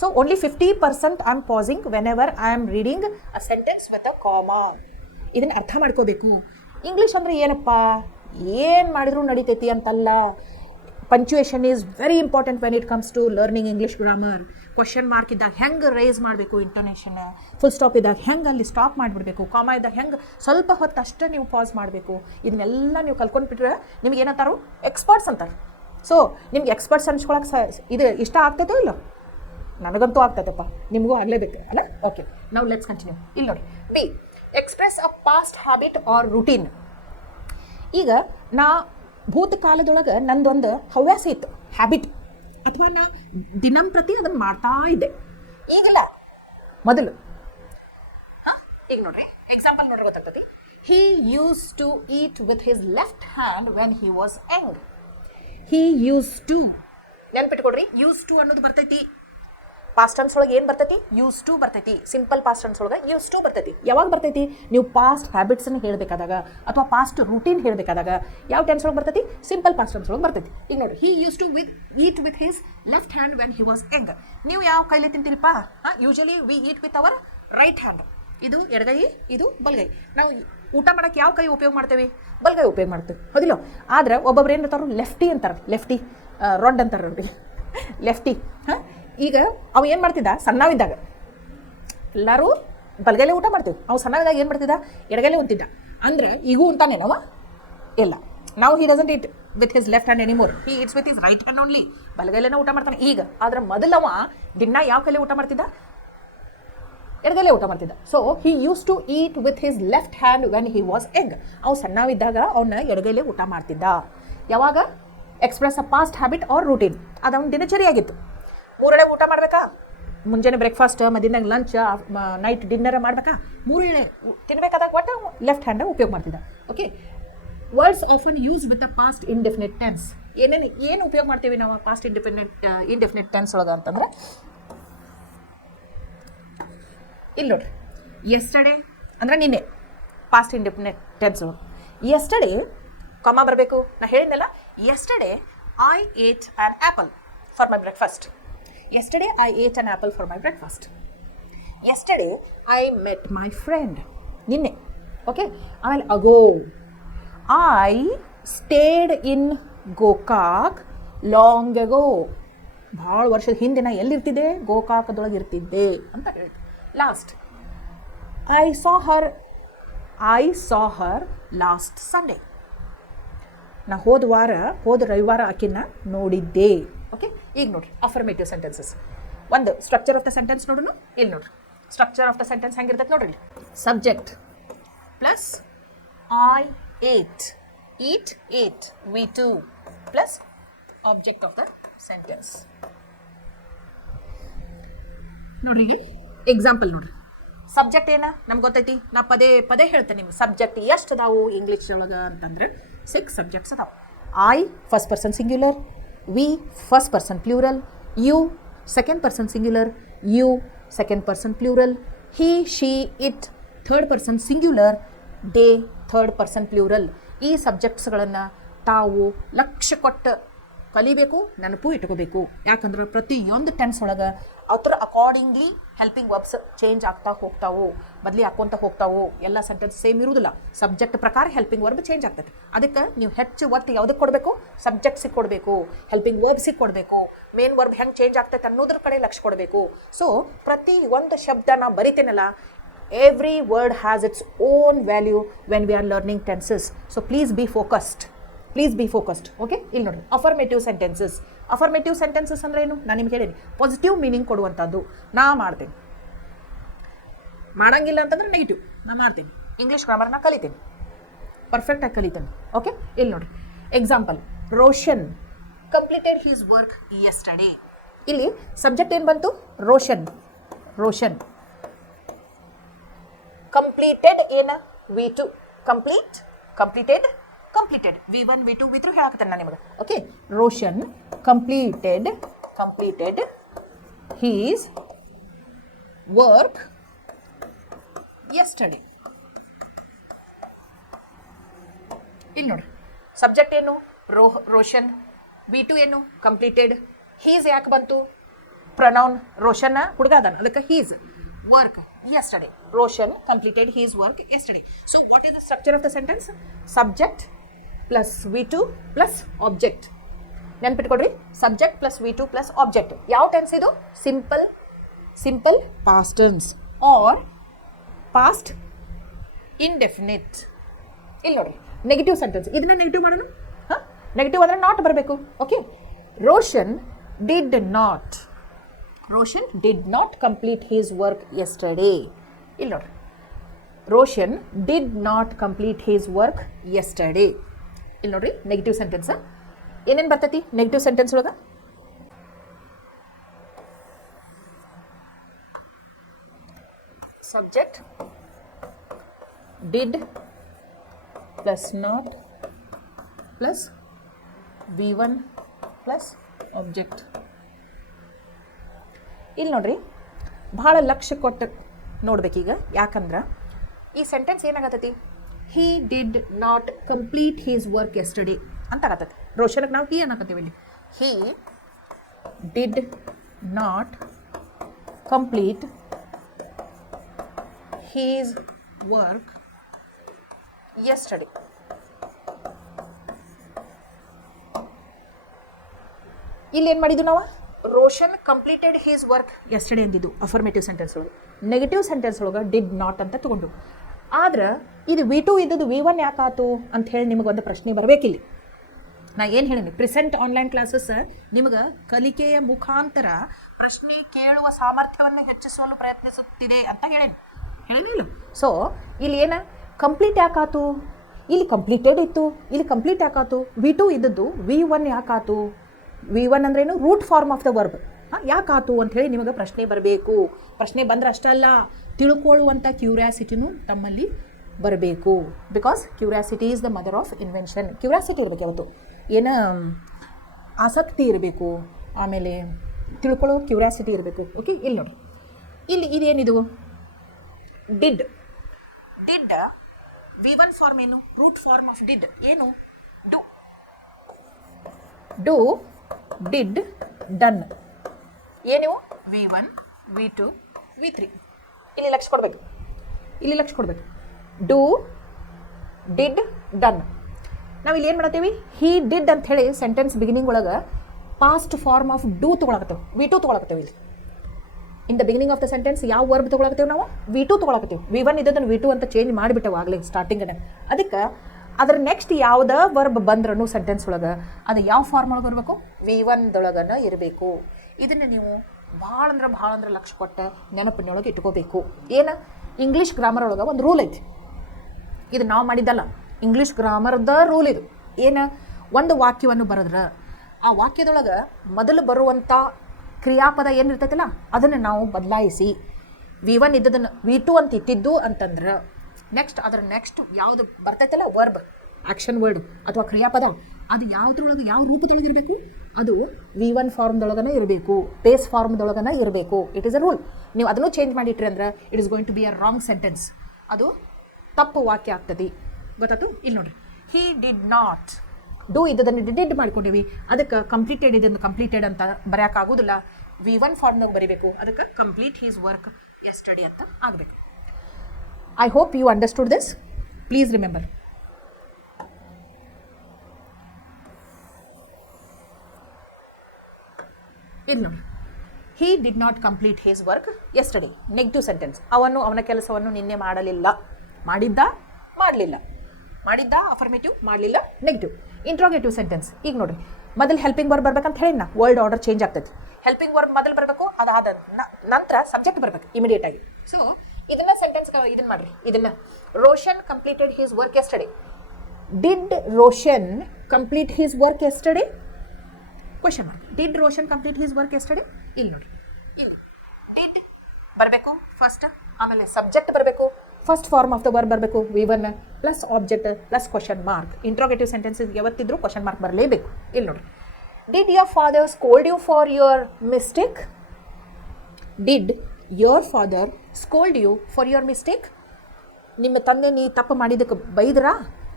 So only 50% I am pausing whenever I am reading a sentence with a comma. ಇದನ್ನು ಅರ್ಥ ಮಾಡ್ಕೋಬೇಕು. ಇಂಗ್ಲೀಷ್ ಅಂದರೆ ಏನಪ್ಪ, ಏನು ಮಾಡಿದ್ರು ನಡೀತೈತಿ ಅಂತಲ್ಲ. Punctuation is very important when it comes to learning English grammar. Question mark ಇದ್ದಾಗ ಹೆಂಗೆ ರೈಸ್ ಮಾಡಬೇಕು ಇಂಟೋನೇಷನ್, ಫುಲ್ ಸ್ಟಾಪ್ ಇದ್ದಾಗ ಹೆಂಗೆ ಅಲ್ಲಿ ಸ್ಟಾಪ್ ಮಾಡಿಬಿಡ್ಬೇಕು, ಕಾಮಾ ಇದ್ದಾಗ ಹೆಂಗೆ ಸ್ವಲ್ಪ ಹೊತ್ತು ಅಷ್ಟೇ ನೀವು ಪಾಸ್ ಮಾಡಬೇಕು. ಇದನ್ನೆಲ್ಲ ನೀವು ಕಲ್ತ್ಕೊಂಡ್ಬಿಟ್ರೆ ನಿಮ್ಗೆ ಏನಂತಾರು? ಎಕ್ಸ್ಪರ್ಟ್ಸ್ ಅಂತಾರೆ. ಸೊ ನಿಮ್ಗೆ ಎಕ್ಸ್ಪರ್ಟ್ಸ್ ಅನ್ಸ್ಕೊಳಕ್ಕೆ ಇದು ಇಷ್ಟ ಆಗ್ತದೋ ಇಲ್ಲ? ನನಗಂತೂ ಆಗ್ತೈತಪ್ಪ, ನಿಮಗೂ ಆಗಲೇಬೇಕು ಅಲ್ಲ. ಓಕೆ, ನಾವು ಲೆಟ್ಸ್ ಕಂಟಿನ್ಯೂ. ಇಲ್ಲಿ ನೋಡಿ, b express a past habit or routine. ಈಗ ನಾ ಭೂತಕಾಲದೊಳಗೆ ನಂದೊಂದು ಹವ್ಯಾಸ ಇತ್ತು, ಹ್ಯಾಬಿಟ್, ಅಥವಾ ನಾ ದಿನಂಪ್ರತಿ ಅದನ್ನು ಮಾಡ್ತಾ ಇದ್ದೆ. ಈಗಿಲ್ಲ, ಮೊದಲು. ಈಗ ನೋಡ್ರಿ, ಎಕ್ಸಾಂಪಲ್ ನೋಡ್ರಿ ಗೊತ್ತಾಗ್ತದೆ. He used to eat with his left hand when he was young. He used to, ನೆನ್ಪಿಟ್ಕೊಡ್ರಿ, ಯೂಸ್ ಟು ಅನ್ನೋದು ಬರ್ತೈತಿ. ಪಾಸ್ಟ್ ಟೆನ್ಸ್ ಒಳಗೆ ಏನು ಬರ್ತೈತಿ? ಯೂಸ್ ಟು ಬರ್ತೈತಿ. ಸಿಂಪಲ್ ಪಾಸ್ಟ್ ಟೆನ್ಸ್ ಒಳಗೆ ಯೂಸ್ ಟು ಬರ್ತೈತಿ. ಯಾವಾಗ ಬರ್ತೈತಿ? ನೀವು ಪಾಸ್ಟ್ ಹ್ಯಾಬಿಟ್ಸನ್ನು ಹೇಳಬೇಕಾದಾಗ ಅಥವಾ ಪಾಸ್ಟ್ ರೂಟೀನ್ ಹೇಳಬೇಕಾದಾಗ ಯಾವ ಟೆನ್ಸ್ ಒಳಗೆ ಬರ್ತೈತಿ? ಸಿಂಪಲ್ ಪಾಸ್ಟ್ ಟೆನ್ಸ್ ಒಳಗೆ ಬರ್ತೈತಿ. ಈಗ ನೋಡಿ, he used to eat with his left hand when he was young. ನೀವು ಯಾವ ಕೈಲಿ ತಿಂತೀರಿಪ್ಪ? Usually we eat with our right hand. ಇದು ಎಡಗೈ, ಇದು ಬಲಗೈ. ನಾವು ಊಟ ಮಾಡೋಕ್ಕೆ ಯಾವ ಕೈ ಉಪಯೋಗ ಮಾಡ್ತೇವೆ? ಬಲಗೈ ಉಪಯೋಗ ಮಾಡ್ತೇವೆ, ಹೌದಿಲ್ಲ? ಆದ್ರೆ ಒಬ್ಬೊಬ್ರು ಏನು ಇರ್ತಾರೋ ಲೆಫ್ಟಿ ಅಂತಾರೆ, ಲೆಫ್ಟಿ ರೊಡ್ ಅಂತಾರೆ ನೋಡಿ, ಲೆಫ್ಟಿ. ಈಗ ಅವ ಏನು ಮಾಡ್ತಿದ್ದ? ಸಣ್ಣವಿದ್ದಾಗ ಎಲ್ಲರೂ ಬಲಗೈಲೇ ಊಟ ಮಾಡ್ತೀವಿ. ಅವು ಸಣ್ಣವಿದ್ದಾಗ ಏನು ಮಾಡ್ತಿದ್ದ? ಎಡಗೈಲೇ ಉಂತಿದ್ದ. ಅಂದ್ರೆ ಈಗೂ ಉಂಟಾನೇನವ? ಇಲ್ಲ. ನಾವು he doesn't eat with his left hand anymore, he eats with his right hand only. ಬಲಗೈಲೇನ ಊಟ ಮಾಡ್ತಾನೆ ಈಗ. ಆದ್ರೆ ಮೊದಲವ ದಿನ ಯಾವ ಕೈಲೇ ಊಟ ಮಾಡ್ತಿದ್ದ? ಎಡಗೈಲೇ ಊಟ ಮಾಡ್ತಿದ್ದ. So he used to eat with his left hand when he was young. ಅವು ಸಣ್ಣವಿದ್ದಾಗ ಅವನ್ನ ಎಡಗೈಲೇ ಊಟ ಮಾಡ್ತಿದ್ದ. ಯಾವಾಗ? Express a past habit or routine. ಅದು ಅವನ ದಿನಚರಿ ಆಗಿತ್ತು. 3 ಎಳೆ ಊಟ ಮಾಡಬೇಕಾ? ಮುಂಜಾನೆ ಬ್ರೇಕ್ಫಾಸ್ಟ್, ಮಧ್ಯಾಹ್ನ ಲಂಚ್, ನೈಟ್ ಡಿನ್ನರ್ ಮಾಡಬೇಕಾ? 3 ಎಳೆ ತಿನ್ಬೇಕಾದಾಗ ಒಟ್ಟು ಲೆಫ್ಟ್ ಹ್ಯಾಂಡ್ ಉಪಯೋಗ ಮಾಡ್ತಿದ್ದ. Okay, words often use with a past indefinite tense. ಏನು ಉಪಯೋಗ ಮಾಡ್ತೀವಿ ನಾವು ಪಾಸ್ಟ್ ಇಂಡೆಫಿನಿಟ್ ಟೆನ್ಸ್ ಒಳಗೆ ಅಂತಂದ್ರೆ, ಇಲ್ಲಿ ನೋಡ್ರಿ, ಯೆಸ್ಟರ್ಡೇ ಅಂದ್ರೆ ನಿನ್ನೆ, ಪಾಸ್ಟ್ ಇಂಡೆಫಿನಿಟ್ ಟೆನ್ಸ್. ಯೆಸ್ಟರ್ಡೇ ಕಮ ಬರಬೇಕು. ನಾ ಹೇಳಿದ್ನಲ್ಲ, yesterday I eight on apple for my breakfast. Yesterday I ate an apple for my breakfast. Yesterday I met my friend. ನಿನ್ನೆ. ಓಕೆ, ಆಮೇಲೆ ago I stayed in Gokak long ago. ಭಾಳ ವರ್ಷದ ಹಿಂದೆ ನಾ ಎಲ್ಲಿರ್ತಿದ್ದೆ? ಗೋಕಾಕದೊಳಗೆ ಇರ್ತಿದ್ದೆ ಅಂತ ಹೇಳ್ತು. Last, I saw her last Sunday. ನಾ ಹೋದ ರವಿವಾರ ಆಕಿನ ನೋಡಿದ್ದೆ. ಓಕೆ, ಈಗ ನೋಡ್ರಿ ಅಫರ್ಮೇಟಿವ್ ಸೆಂಟೆನ್ಸಸ್. ಒಂದು ಸ್ಟ್ರಕ್ಚರ್ ಆಫ್ ದ ಸೆಂಟೆನ್ಸ್ ನೋಡೋಣ. ಇಲ್ಲಿ ನೋಡ್ರಿ, ಸ್ಟ್ರಕ್ಚರ್ ಆಫ್ ದ ಸೆಂಟೆನ್ಸ್ ಹೆಂಗಿರ್ತೈತೆ ನೋಡ್ರಿ. Subject plus I ate, eat V two plus object of the sentence. ನೋಡ್ರಿ, ಎಕ್ಸಾಂಪಲ್ ನೋಡ್ರಿ. ಸಬ್ಜೆಕ್ಟ್ ಏನ ನಮ್ಗೆ ಗೊತ್ತೈತಿ, ನಾ ಪದೇ ಹೇಳ್ತೇನೆ ನಿಮ್ಗೆ. ಸಬ್ಜೆಕ್ಟ್ ಎಷ್ಟು ಅದಾವು ಇಂಗ್ಲೀಷ್ ಒಳಗೆ ಅಂತಂದ್ರೆ 6 ಸಬ್ಜೆಕ್ಟ್ಸ್ ಅದಾವೆ. I first person singular, we first person plural, you second person singular, you second person plural, he she it third person singular, they third person plural. ಈ ಸಬ್ಜೆಕ್ಟ್ಸ್ಗಳನ್ನು ತಾವು ಲಕ್ಷ್ಯ ಕೊಟ್ಟು ಕಲಿಬೇಕು, ನೆನಪು ಇಟ್ಕೋಬೇಕು. ಯಾಕಂದ್ರೆ ಪ್ರತಿಯೊಂದು ಟೆನ್ಸ್ ಒಳಗೆ ಅದ್ರ ಅಕಾರ್ಡಿಂಗ್ಲಿ ಹೆಲ್ಪಿಂಗ್ ವರ್ಬ್ಸ್ ಚೇಂಜ್ ಆಗ್ತಾ ಹೋಗ್ತಾವು, ಬದಲಿ ಹಾಕ್ಕೊಂತ ಹೋಗ್ತಾವು. ಎಲ್ಲ ಸೆಂಟೆನ್ಸ್ ಸೇಮ್ ಇರುವುದಿಲ್ಲ. ಸಬ್ಜೆಕ್ಟ್ ಪ್ರಕಾರ ಹೆಲ್ಪಿಂಗ್ ವರ್ಬ್ ಚೇಂಜ್ ಆಗ್ತೈತೆ. ಅದಕ್ಕೆ ನೀವು ಹೆಚ್ಚು ಒತ್ತು ಯಾವುದಕ್ಕೆ ಕೊಡಬೇಕು? ಸಬ್ಜೆಕ್ಟ್ಸಿಗೆ ಕೊಡಬೇಕು, ಹೆಲ್ಪಿಂಗ್ ವರ್ಬ್ಸಿಗೆ ಕೊಡಬೇಕು, ಮೇನ್ ವರ್ಬ್ ಹೆಂಗೆ ಚೇಂಜ್ ಆಗ್ತೈತೆ ಅನ್ನೋದ್ರ ಕಡೆ ಲಕ್ಷ್ಯ ಕೊಡಬೇಕು. ಸೊ ಪ್ರತಿ ಒಂದು ಶಬ್ದ ನಾ ಬರಿತೇನಲ್ಲ, every word has its own value when we are learning tenses. So please be focused. Okay, ಇಲ್ಲಿ ನೋಡಿರಿ, ಅಫರ್ಮೇಟಿವ್ ಸೆಂಟೆನ್ಸಸ್ ಅಂದ್ರೆ ಏನು? ನಾನು ನಿಮ್ಗೆ ಹೇಳೀನಿ, ಪಾಸಿಟಿವ್ ಮೀನಿಂಗ್ ಕೊಡುವಂಥದ್ದು. ನಾ ಮಾಡ್ತೇನೆ, ಮಾಡಂಗಿಲ್ಲ ಅಂತಂದ್ರೆ ನೆಗೆಟಿವ್. ನಾ ಮಾಡ್ತೀನಿ, ಇಂಗ್ಲೀಷ್ ಗ್ರಾಮರ್ನ ಕಲಿತೀನಿ, ಪರ್ಫೆಕ್ಟಾಗಿ ಕಲಿತೇನೆ. ಓಕೆ, ಇಲ್ಲಿ ನೋಡಿರಿ, example, Roshan completed his work yesterday. ಇಲ್ಲಿ ಸಬ್ಜೆಕ್ಟ್ ಏನು ಬಂತು? ರೋಷನ್. ಕಂಪ್ಲೀಟೆಡ್ ಏನ? V2. Completed V1 V2 V3 ಹೇಳಾಕತ್ತೇನೆ ನಾನು ನಿಮಗೆ. Okay, Roshan completed his work yesterday. ಇಲ್ಲಿ ನೋಡಿ, ಸಬ್ಜೆಕ್ಟ್ ಏನು? ರೋಷನ್. V2 ಏನು? ಕಂಪ್ಲೀಟೆಡ್. ಹೀಸ್ ಯಾಕೆ ಬಂತು? ಪ್ರನೌನ್. ರೋಷನ್ನ ಹುಡುಗ ಅದಾನ, ಅದಕ್ಕೆ his. Work yesterday. Roshan completed his work yesterday. So what is the structure of the sentence? Subject plus V2 plus object. ನೆನ್ಪಿಟ್ಕೊಡ್ರಿ, subject plus V2 plus object. ಯಾವ tense ಇದು? Simple past tense or past indefinite. ಇಲ್ಲಿ ನೋಡ್ರಿ, negative sentence. ಇದನ್ನ negative ಮಾಡೋಣ. Negative ಅಂದರೆ not ಬರಬೇಕು. Okay, Roshan did not Roshan did not complete his work yesterday. ಇಲ್ಲಿ ನೋಡ್ರಿ, Roshan did not complete his work yesterday. ಇಲ್ಲಿ ನೋಡ್ರಿ, ನೆಗೆಟಿವ್ ಸೆಂಟೆನ್ಸ್ ಏನೇನು ಬರ್ತೈತಿ ನೆಗೆಟಿವ್ ಸೆಂಟೆನ್ಸ್ ಒಳಗೆ? Subject did plus not plus V1 plus object. ಇಲ್ಲಿ ನೋಡ್ರಿ, ಭಾಳ ಲಕ್ಷ್ಯ ಕೊಟ್ಟು ನೋಡ್ಬೇಕೀಗ. ಯಾಕಂದ್ರೆ ಈ ಸೆಂಟೆನ್ಸ್ ಏನಾಗತ್ತೈತಿ, he did not complete his work yesterday ಅಂತ ಆಗತ್ತೈತಿ. ರೋಷನ್ಗೆ ನಾವು ಹೀ ಅನ್ನಕತ್ತೀವಿ ಇಲ್ಲಿ. He did not complete his work yesterday. ಇಲ್ಲಿ ಏನು ಮಾಡಿದ್ದು ನಾವು? Roshan completed his work yesterday ಅಂದಿದ್ದು ಅಫರ್ಮೇಟಿವ್ ಸೆಂಟೆನ್ಸ್ ಒಳಗೆ. ನೆಗೆಟಿವ್ ಸೆಂಟೆನ್ಸ್ ಒಳಗೆ ಡಿಡ್ ನಾಟ್ ಅಂತ ತಗೊಂಡು. ಆದ್ರೆ ಇದು V2 ಇದ್ದದ್ದು V1 ಯಾಕಾತು ಅಂತ ಹೇಳಿ ನಿಮಗೊಂದು ಪ್ರಶ್ನೆ ಬರಬೇಕಿಲ್ಲ. ನಾ ಏನು ಹೇಳೀನಿ, ಪ್ರೆಸೆಂಟ್ ಆನ್ಲೈನ್ ಕ್ಲಾಸಸ್ ನಿಮಗೆ ಕಲಿಕೆಯ ಮುಖಾಂತರ ಪ್ರಶ್ನೆ ಕೇಳುವ ಸಾಮರ್ಥ್ಯವನ್ನು ಹೆಚ್ಚಿಸಲು ಪ್ರಯತ್ನಿಸುತ್ತಿದೆ ಅಂತ ಹೇಳೇನಿಲ್ಲ. ಸೊ ಇಲ್ಲಿ ಏನು ಕಂಪ್ಲೀಟ್ ಯಾಕಾತು? ಇಲ್ಲಿ ಕಂಪ್ಲೀಟೆಡ್ ಇತ್ತು, ಇಲ್ಲಿ ಕಂಪ್ಲೀಟ್ ಯಾಕಾತು? V2 ಇದ್ದದ್ದು V1 ಯಾಕಾತು? V1 ಅಂದ್ರೇನು? Root form of the verb. ಯಾಕಾತು ಅಂಥೇಳಿ ನಿಮಗೆ ಪ್ರಶ್ನೆ ಬರಬೇಕು. ಪ್ರಶ್ನೆ ಬಂದ್ರೆ ಅಷ್ಟಲ್ಲ, ತಿಳ್ಕೊಳ್ಳುವಂಥ ಕ್ಯೂರಿಯಾಸಿಟಿನೂ ತಮ್ಮಲ್ಲಿ ಬರಬೇಕು. Because curiosity is the mother of invention. Curiosity ಇರಬೇಕು ಯಾವತ್ತು, ಏನು ಆಸಕ್ತಿ ಇರಬೇಕು, ಆಮೇಲೆ ತಿಳ್ಕೊಳ್ಳೋ ಕ್ಯೂರಿಯಾಸಿಟಿ ಇರಬೇಕು. ಓಕೆ, ಇಲ್ಲಿ ನೋಡಿ, ಇಲ್ಲಿ ಇದೇನಿದು ಡಿಡ್. ಡಿಡ್ V1 ಫಾರ್ಮ್ ಏನು? ರೂಟ್ ಫಾರ್ಮ್ ಆಫ್ ಡಿಡ್ ಏನು? ಡು. Do, did, done. ಏನು? V1, V2, V3. ಇಲ್ಲಿ ಲಕ್ಷ ಕೊಡಬೇಕು. Do, did, done. ನಾವು ಇಲ್ಲಿ ಏನು ಮಾಡತ್ತೀವಿ? ಹೀ ಡಿಡ್ ಅಂತ ಹೇಳಿ ಸೆಂಟೆನ್ಸ್ ಬಿಗಿನಿಂಗ್ ಒಳಗೆ ಪಾಸ್ಟ್ ಫಾರ್ಮ್ ಆಫ್ ಡೂ ತೊಗೊಳಕತ್ತೇವೆ, V2 ತೊಗೊಳಕತ್ತೇವೆ. ಇಲ್ಲಿ in the beginning of the sentence ಯಾವ ವರ್ಬ್ ತೊಗೊಳಕತ್ತೇವೆ ನಾವು? V2 ತೊಗೊಳಕತ್ತೇವೆ. V1 ಇದ್ದದನ್ನು V2 ಅಂತ ಚೇಂಜ್ ಮಾಡಿಬಿಟ್ಟೆವು ಆಗಲೇ ಸ್ಟಾರ್ಟಿಂಗನೇ. ಅದಕ್ಕೆ ಅದ್ರ ನೆಕ್ಸ್ಟ್ ಯಾವುದೇ ವರ್ಬ್ ಬಂದ್ರೂ ಸೆಂಟೆನ್ಸ್ ಒಳಗೆ ಅದು ಯಾವ ಫಾರ್ಮ್ ಒಳಗೆ ಇರಬೇಕು? V1 ದೊಳಗನ ಇರಬೇಕು. ಇದನ್ನು ನೀವು ಭಾಳ ಅಂದ್ರೆ ಲಕ್ಷ ಕೊಟ್ಟು ನೆನಪಿನೊಳಗೆ ಇಟ್ಕೋಬೇಕು. ಏನು? ಇಂಗ್ಲೀಷ್ ಗ್ರಾಮರ್ ಒಳಗೆ ಒಂದು ರೂಲ್ ಐತಿ. ಇದು ನಾವು ಮಾಡಿದ್ದಲ್ಲ, ಇಂಗ್ಲೀಷ್ ಗ್ರಾಮರ್ದ ರೂಲ್ ಇದು. ಏನು? ಒಂದು ವಾಕ್ಯವನ್ನು ಬರೆದ್ರೆ ಆ ವಾಕ್ಯದೊಳಗೆ ಮೊದಲು ಬರುವಂಥ ಕ್ರಿಯಾಪದ ಏನಿರ್ತೈತಲ್ಲ ಅದನ್ನು ನಾವು ಬದಲಾಯಿಸಿ V1 ಇದ್ದದನ್ನು V2 ಅಂತ ಇಟ್ಟಿದ್ದು ಅಂತಂದ್ರೆ ಅದರ ನೆಕ್ಸ್ಟ್ ಯಾವುದು ಬರ್ತೈತಲ್ಲ ವರ್ಬ್, ಆ್ಯಕ್ಷನ್ ವರ್ಡ್ ಅಥವಾ ಕ್ರಿಯಾಪದ, ಅದು ಯಾವುದ್ರೊಳಗೆ ಯಾವ ರೂಪದೊಳಗೆ ಇರಬೇಕು? ಅದು V1 ಫಾರ್ಮ್ದೊಳಗನೇ ಇರಬೇಕು, ಬೇಸ್ ಫಾರ್ಮ್ದೊಳಗನೇ ಇರಬೇಕು. It is a rule. ನೀವು ಅದನ್ನು ಚೇಂಜ್ ಮಾಡಿಟ್ರಿ ಅಂದ್ರೆ it is going to be a wrong sentence. ಅದು ತಪ್ಪು ವಾಕ್ಯ ಆಗ್ತದೆ. ಗೊತ್ತಾಯ್ತು? ಇಲ್ಲಿ ನೋಡಿರಿ, ಹೀ ಡಿಡ್ ನಾಟ್. ಡೂ ಇದ್ದದನ್ನು ಡಿಡ್ ಮಾಡ್ಕೊಂಡೀವಿ, ಅದಕ್ಕೆ ಕಂಪ್ಲೀಟೆಡ್ ಇದನ್ನು ಕಂಪ್ಲೀಟೆಡ್ ಅಂತ ಬರೆಯೋಕ್ಕಾಗೋದಿಲ್ಲ. V1 ಫಾರ್ಮ್ದಾಗ ಬರೀಬೇಕು. ಅದಕ್ಕೆ ಕಂಪ್ಲೀಟ್ ಹೀಸ್ ವರ್ಕ್ ಎಸ್ಟರ್ಡೇ ಅಂತ ಆಗಬೇಕು. I hope you understood this. Please remember. He did not complete his work yesterday. Negative sentence. ಅವನ ಕೆಲಸವನ್ನು ನಿನ್ನೆ ಮಾಡಲಿಲ್ಲ. ಮಾಡಲಿಲ್ಲ. ಮಾಡಿದ್ದ ಅಫರ್ಮೇಟಿವ್, ಮಾಡಲಿಲ್ಲ ನೆಗೆಟಿವ್. Interrogative sentence. ಈಗ ನೋಡ್ರಿ, ಮೊದಲು ಹೆಲ್ಪಿಂಗ್ ವರ್ಬ್ ಬರ್ಬೇಕಂತ ಹೇಳಿ ನಾ ವರ್ಡ್ ಆರ್ಡರ್ ಚೇಂಜ್ ಆಗ್ತೈತಿ. ಹೆಲ್ಪಿಂಗ್ ವರ್ಬ್ ಮೊದಲು ಬರಬೇಕು, ಅದಾದ ನಂತರ ಸಬ್ಜೆಕ್ಟ್ ಬರಬೇಕು ಇಮಿಡಿಯೇಟ್ ಆಗಿ. ಸೊ ಇದನ್ನ ಸೆಂಟೆನ್ಸ್ ಇದನ್ನ ಮಾಡ್ರಿ. ಇದನ್ನ Roshan completed his work yesterday. Did Roshan complete his work yesterday? Question mark. Did Roshan complete his work yesterday? ಇಲ್ಲಿ ನೋಡ್ರಿ, ಇಲ್ಲಿ ಡಿಡ್ ಬರಬೇಕು ಫಸ್ಟ್, ಆಮೇಲೆ ಸಬ್ಜೆಕ್ಟ್ ಬರಬೇಕು, first form of the verb ಬರಬೇಕು V1 plus object plus question mark. Interrogative sentences ಯಾವತ್ತಿದ್ರು question mark ಬರಲೇಬೇಕು. ಇಲ್ಲಿ ನೋಡ್ರಿ, did your father scold you for your mistake? Did your father scold you for your mistake? ನಿಮ್ಮ ತಂದೆ ನೀ ತಪ್ಪು ಮಾಡಿದ್ದಕ್ಕೆ ಬೈದ್ರಾ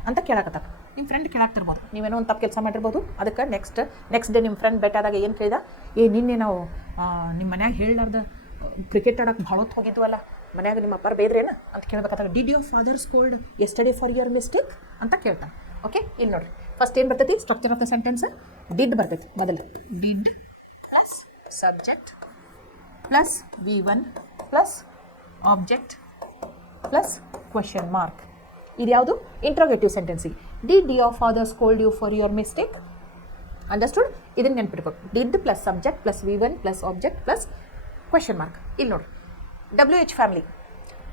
ಅಂತ ಕೇಳಕತ್ತಾರ. ನಿಮ್ಮ ಫ್ರೆಂಡ್ ಕೇಳಾಕ್ತಿರ್ಬೋದು, ನೀವೇನೋ ಒಂದು ತಪ್ಪು ಕೆಲಸ ಮಾಡಿರ್ಬೋದು. ಅದಕ್ಕೆ ನೆಕ್ಸ್ಟ್ ಡೇ ನಿಮ್ಮ ಫ್ರೆಂಡ್ ಬೆಟ್ಟಾದಾಗ ಏನು ಕೇಳಿದ, ನಿನ್ನೆ ನಾವು ನಿಮ್ಮ ಮನ್ಯಾಗ ಹೇಳಲಾರ್ದ ಕ್ರಿಕೆಟ್ ಆಡೋಕೆ ಭಾಳ ಹೊತ್ತು ಹೋಗಿದ್ವಲ್ಲ, ಮನ್ಯಾಗ ನಿಮ್ಮ ಅಪ್ಪಾರು ಬೇದ್ರೇನು ಅಂತ ಕೇಳ್ಬೇಕಾದಾಗ did your father scold yesterday for your mistake ಅಂತ ಕೇಳ್ತಾನೆ. ಓಕೆ, ಇಲ್ಲಿ ನೋಡ್ರಿ, ಫಸ್ಟ್ ಏನು ಬರ್ತೈತಿ? Structure of the sentence did ಬರ್ತೈತಿ ಮೊದಲು. Did plus subject plus V1 plus object plus question mark. ಇದು ಯಾವುದು? ಇಂಟ್ರೋಗೇಟಿವ್ ಸೆಂಟೆನ್ಸಿಗೆ. Did your father scold you for your mistake? Understood? ಇದನ್ನು ನೆನ್ಪಿಟ್ಬೇಕು. Did plus subject plus V1 plus object plus question mark. ಇಲ್ಲಿ ನೋಡಿ WH family.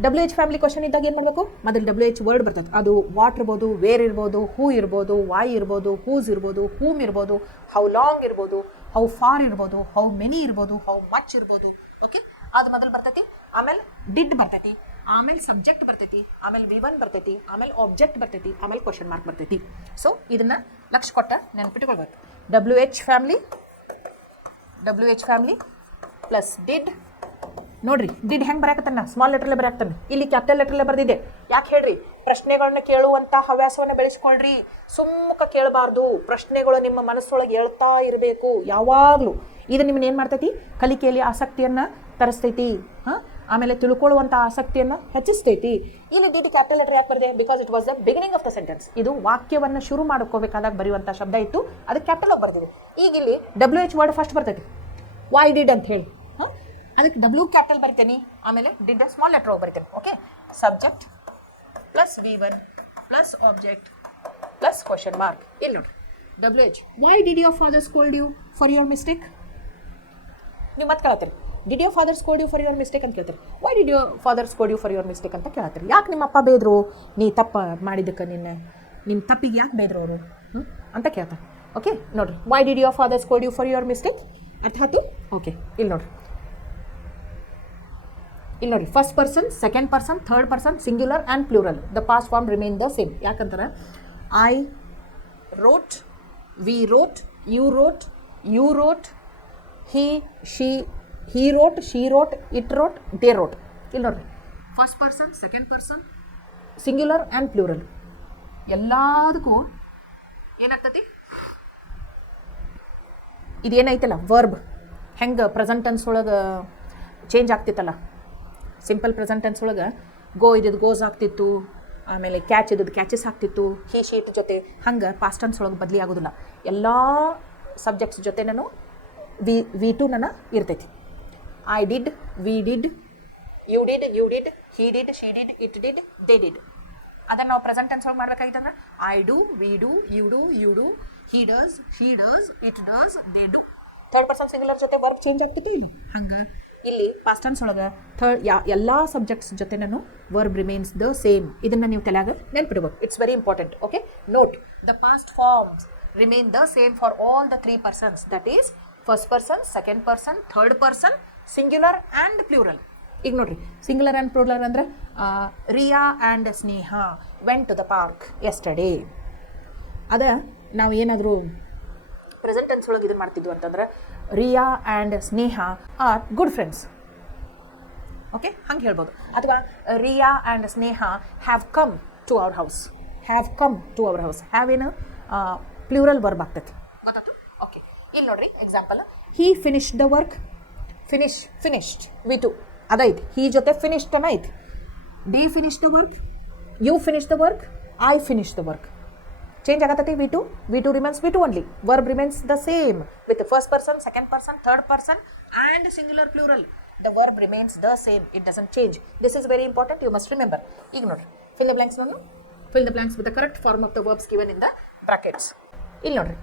WH family question ಇದ್ದಾಗ ಏನು ಮಾಡಬೇಕು? ಮೊದಲು WH ವರ್ಡ್ ಬರ್ತದೆ. ಅದು ವಾಟ್ ಇರ್ಬೋದು, ವೇರ್ ಇರ್ಬೋದು, ಹೂ ಇರ್ಬೋದು, ವೈ ಇರ್ಬೋದು, ಹೂಸ್ ಇರ್ಬೋದು, ಹೂಮ್ ಇರ್ಬೋದು, ಹೌ ಲಾಂಗ್ ಇರ್ಬೋದು, ಹೌ ಫಾರ್ ಇರ್ಬೋದು, ಹೌ ಮೆನಿ ಇರ್ಬೋದು, ಹೌ ಮಚ್ ಇರ್ಬೋದು. ಓಕೆ, ಅದು ಮೊದಲು ಬರ್ತೈತಿ. ಆಮೇಲೆ ಡಿಡ್ ಬರ್ತೈತಿ, ಆಮೇಲೆ ಸಬ್ಜೆಕ್ಟ್ ಬರ್ತೈತಿ, ಆಮೇಲೆ V1 ಬರ್ತೈತಿ, ಆಮೇಲೆ ಆಬ್ಜೆಕ್ಟ್ ಬರ್ತೈತಿ, ಆಮೇಲೆ ಕ್ವಶನ್ ಮಾರ್ಕ್ ಬರ್ತೈತಿ. ಸೊ ಇದನ್ನು ಲಕ್ಷ ಕೊಟ್ಟ ನೆನಪಿಟ್ಕೊಳ್ಬೇಕು. WH family plus did. ನೋಡ್ರಿ ಡಿಡ್ ಹೆಂಗೆ ಬರೆಯಕತ್ತಾನ? ಸ್ಮಾಲ್ ಲೆಟ್ರಲ್ಲೇ ಬರೆಯಾಕ್ತಾನೆ. ಇಲ್ಲಿ ಕ್ಯಾಪಿಟಲ್ ಲೆಟ್ರಲ್ಲೇ ಬರ್ದಿದೆ. ಯಾಕೆ ಹೇಳ್ರಿ? ಪ್ರಶ್ನೆಗಳನ್ನ ಕೇಳುವಂಥ ಹವ್ಯಾಸವನ್ನು ಬೆಳೆಸ್ಕೊಳ್ರಿ. ಸುಮ್ಮಕ ಕೇಳಬಾರ್ದು. ಪ್ರಶ್ನೆಗಳು ನಿಮ್ಮ ಮನಸ್ಸೊಳಗೆ ಹೇಳ್ತಾ ಇರಬೇಕು ಯಾವಾಗಲೂ. ಇದು ನಿಮ್ಮನ್ನ ಏನು ಮಾಡ್ತೈತಿ? ಕಲಿಕೆಯಲ್ಲಿ ಆಸಕ್ತಿಯನ್ನು ತರಿಸ್ತೈತಿ. ಆಮೇಲೆ ತಿಳ್ಕೊಳ್ಳುವಂಥ ಆಸಕ್ತಿಯನ್ನು ಹೆಚ್ಚಿಸ್ತೈತಿ. ಇಲ್ಲಿ ಡಿಡ್ ಕ್ಯಾಪಿಟಲ್ ಲೆಟರ್ ಯಾಕೆ ಬರೆದೆ? Because it was the beginning of the sentence. ಇದು ವಾಕ್ಯವನ್ನು ಶುರು ಮಾಡ್ಕೋಬೇಕಾದಾಗ ಬರೆಯುವಂಥ ಶಬ್ದ ಇತ್ತು, ಅದಕ್ಕೆ ಕ್ಯಾಪಿಟಲ್ ಆಗಿ ಬರ್ದಿದೆ. ಈಗ ಇಲ್ಲಿ WH ವರ್ಡ್ ಫಸ್ಟ್ ಬರ್ತೈತಿ, ವೈ ಡಿಡ್ ಅಂತ ಹೇಳಿ. ಅದಕ್ಕೆ W ಕ್ಯಾಪಿಟಲ್ ಬರಿತೇನೆ, ಆಮೇಲೆ ಡಿಡ್ ಸ್ಮಾಲ್ ಲೆಟರ್ ಹೋಗಿ ಬರಿತೇನೆ. Okay, subject plus V1 plus object plus question mark. ಇಲ್ಲಿ ನೋಡಿ WH, why did your father scold you for your mistake? ನೀವು ಮತ್ತೆ ಕೇಳ್ತೀರಿ, did your father scold you for your mistake ಅಂತ ಕೇಳ್ತೀರಿ. Why did your father scold you for your mistake ಅಂತ ಕೇಳ್ತೀರಿ. ಯಾಕೆ ನಿಮ್ಮ ಅಪ್ಪ ಬೇದ್ರು? ನೀ ತಪ್ಪು ಮಾಡಿದ್ದಕ್ಕೆ ನಿನ್ನ ತಪ್ಪಿಗೆ ಯಾಕೆ ಬೇದ್ರು ಅವರು ಅಂತ ಕೇಳ್ತಾರೆ. ಓಕೆ, ನೋಡಿರಿ, why did your father scold you for your mistake ಅರ್ಥ ಆಯ್ತು? ಓಕೆ, ಇಲ್ಲಿ ನೋಡಿರಿ, first person, second person, third person, singular and plural. The past form remain the same. ಯಾಕಂತಾರೆ I wrote, we wrote, you wrote, he wrote, she wrote, it wrote, they wrote. ಇಲ್ಲಿ ನೋಡ್ರಿ, first person, second person, singular and plural ಎಲ್ಲದಕ್ಕೂ ಏನಾಗ್ತತಿ? ಇದೇನೈತಲ್ಲ verb ಹೆಂಗೆ present tense ಒಳಗೆ change ಆಗ್ತಿತ್ತಲ್ಲ. Simple present tense ಒಳಗೆ ಗೋ ಇದ್ದಿದ್ದು goes ಆಗ್ತಿತ್ತು, ಆಮೇಲೆ ಕ್ಯಾಚ್ ಇದ್ದದ್ದು ಕ್ಯಾಚಸ್ ಆಗ್ತಿತ್ತು, ಹಿ ಶೀಟ್ ಜೊತೆ. ಹಂಗೆ ಪಾಸ್ಟ್ ಟೆನ್ಸ್ ಒಳಗೆ ಬದಲಿ ಆಗೋದಿಲ್ಲ. ಎಲ್ಲ ಸಬ್ಜೆಕ್ಟ್ಸ್ ಜೊತೆ ನಾನು V2 ಇರ್ತೈತಿ. I did, we did, you did, he did, she did, it did, they did. ಅದನ್ನು ನಾವು ಪ್ರೆಸೆಂಟ್ ಟೆನ್ಸ್ ಒಳಗೆ ಮಾಡ್ಬೇಕಾಗಿತ್ತಂದ್ರೆ I do, we do, you do, he does, she does, it does, they do. Third person singular ಜೊತೆ verb change ಆಗ್ತೈತಿ. ಹಂಗೆ ಇಲ್ಲಿ past tense ಒಳಗೆ ಎಲ್ಲ ಸಬ್ಜೆಕ್ಟ್ಸ್ ಜೊತೆ ನಾನು ವರ್ಬ್ ರಿಮೇನ್ಸ್ ದ ಸೇಮ್. ಇದನ್ನು ನೀವು ತಲೆಯಾಗ ನೆನ್ಪಿಡ್ಬೇಕು. It's very important. Okay, note the past forms remain the same for all the 3 persons. That is first person, second person, third person, singular and plural. ಈಗ ನೋಡ್ರಿ, singular and plural ಅಂದರೆ Riya and Sneha went to the park yesterday. ಅದ ನಾವು ಏನಾದರೂ present tense ಒಳಗೆ ಇದನ್ನು ಮಾಡ್ತಿದ್ವು ಅಂತಂದ್ರೆ Riya and Sneha are good friends. Okay, ಹಂಗೆ ಹೇಳ್ಬೋದು. ಅಥವಾ Riya and Sneha have come to our house. Have ಏನು ಪ್ಲೂರಲ್ ವರ್ಬ್ ಆಗ್ತೈತಿ. ಗೊತ್ತಾಯ್ತು? ಓಕೆ, ಇಲ್ಲಿ ನೋಡ್ರಿ example. He finish the work. Finished V2 ಅದೈತಿ. ಹಿ ಜೊತೆ ಫಿನಿಶ್ಡ್ ಅನ್ನ ಐತಿ. They finish the work, you finish the work, I finish the work. Change ಆಗತ್ತೈತಿ V2 remains V2 only. Verb remains the same with first person, second person, third person and singular plural. The verb remains the same. It doesn't change. This is very important. You must remember. ಈಗ ನೋಡ್ರಿ, fill the blanks with the correct form of the verbs given in the brackets. ಇಲ್ಲಿ ನೋಡ್ರಿ,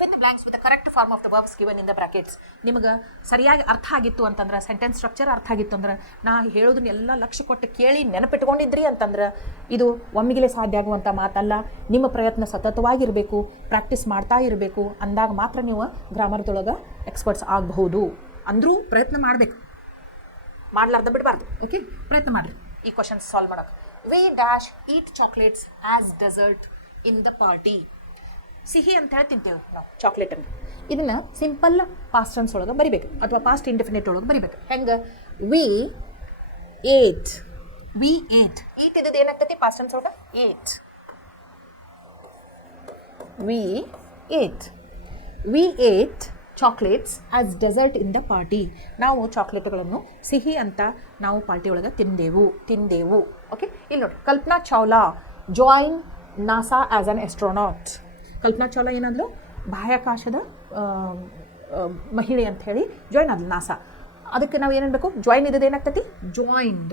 fill the blanks with the correct form of the verbs given in the brackets. ನಿಮಗೆ ಸರಿಯಾಗಿ ಅರ್ಥ ಆಗಿತ್ತು ಅಂತಂದ್ರೆ, sentence structure ಅರ್ಥ ಆಗಿತ್ತು ಅಂದ್ರೆ, ನಾ ಹೇಳೋದನ್ನ ಎಲ್ಲ ಲಕ್ಷ್ಯ ಕೊಟ್ಟು ಕೇಳಿ ನೆನಪಿಟ್ಕೊಂಡಿದ್ರಿ ಅಂತಂದ್ರೆ, ಇದು ಒಮ್ಮಿಗಿಲೆ ಸಾಧ್ಯ ಆಗುವಂಥ ಮಾತಲ್ಲ. ನಿಮ್ಮ ಪ್ರಯತ್ನ ಸತತವಾಗಿರಬೇಕು, ಪ್ರಾಕ್ಟೀಸ್ ಮಾಡ್ತಾ ಇರಬೇಕು. ಅಂದಾಗ ಮಾತ್ರ ನೀವು ಗ್ರಾಮರ್ದೊಳಗೆ ಎಕ್ಸ್ಪರ್ಟ್ಸ್ ಆಗಬಹುದು. ಅಂದರೂ ಪ್ರಯತ್ನ ಮಾಡಬೇಕು, ಮಾಡ್ಲಾರ್ದ ಬಿಡಬಾರ್ದು. ಓಕೆ, ಪ್ರಯತ್ನ ಮಾಡಿರಿ ಈ ಕ್ವಶನ್ಸ್ ಸಾಲ್ವ್ ಮಾಡೋಕೆ. We dash eat chocolates as dessert in the party. ಸಿಹಿ ಅಂತ ಹೇಳಿ ತಿಂತೇವೆ ನಾವು ಚಾಕ್ಲೇಟನ್ನು. ಇದನ್ನು ಸಿಂಪಲ್ ಪಾಸ್ಟ್ ಟೆನ್ಸ್ ಒಳಗೆ ಬರಿಬೇಕು, ಅಥವಾ ಪಾಸ್ಟ್ ಇಂಡೆಫಿನಿಟ್ ಒಳಗೆ ಬರಿಬೇಕು. ಹೆಂಗೆ? ವಿ ಏಟ್ ಇದ್ದದ್ದು ಏನಾಗ್ತೈತಿ ಪಾಸ್ಟ್ ಟೆನ್ಸ್ ಒಳಗೆ? We ate chocolates as dessert in the party. ನಾವು ಚಾಕ್ಲೇಟ್ಗಳನ್ನು ಸಿಹಿ ಅಂತ ನಾವು ಪಾರ್ಟಿ ಒಳಗೆ ತಿಂದೆವು. ಓಕೆ, ಇಲ್ಲಿ ನೋಡಿ, Kalpana Chawla join NASA as an astronaut. Kalpana Chawla ಏನಾದರೂ ಬಾಹ್ಯಾಕಾಶದ ಮಹಿಳೆ ಅಂತ ಹೇಳಿ ಜಾಯ್ನ್ ಆದ್ಲು ನಾಸಾ. ಅದಕ್ಕೆ ನಾವು ಏನನ್ಬೇಕು? ಜಾಯಿನ್ ಇದ್ದದ್ದು ಏನಾಗ್ತೈತಿ? ಜಾಯಿನ್ಡ್.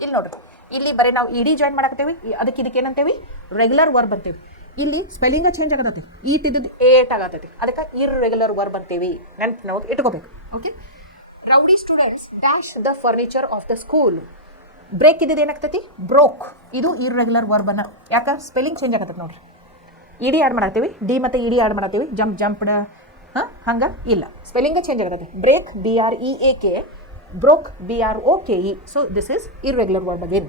ಇಲ್ಲಿ ನೋಡ್ರಿ, ಇಲ್ಲಿ ಬರೀ ನಾವು ಇಡೀ ಜಾಯಿನ್ ಮಾಡಾಕತ್ತೇವಿ. ಇದಕ್ಕೆ ಏನಂತೇವಿ? ರೆಗ್ಯುಲರ್ ವರ್ಬ್ ಅಂತೇವಿ. ಇಲ್ಲಿ ಸ್ಪೆಲ್ಲಿಂಗ ಚೇಂಜ್ ಆಗತೈತಿ ಈಟ್ ಇದ್ದದ್ದು ಏಟ್ ಆಗತೈತಿ ಅದಕ್ಕೆ ಇರ್ರೆಗ್ಯುಲರ್ ವರ್ಬ್ ಅಂತೀವಿ ನೆನಪು ಇಟ್ಕೋಬೇಕು okay rowdy students dash the furniture of the school break ಇದ್ದಿದ್ದು ಏನಾಗ್ತೈತಿ ಬ್ರೋಕ್ ಇದು ಇರ್ರೆಗ್ಯುಲರ್ ವರ್ಬನ್ನ ಯಾಕೆ ಸ್ಪೆಲ್ಲಿಂಗ್ ಚೇಂಜ್ ಆಗತೈತಿ ನೋಡ್ರಿ ಇಡಿ ಆ್ಯಡ್ ಮಾಡತ್ತೀವಿ ಡಿ ಮತ್ತು ಇಡಿ ಆ್ಯಡ್ ಮಾಡತ್ತೀವಿ ಜಂಪ್ಡ್ ಹಂಗೆ ಇಲ್ಲ ಸ್ಪೆಲ್ಲಿಂಗ ಚೇಂಜ್ ಆಗತೈತಿ break BREAK broke BROKE so this is irregular verb again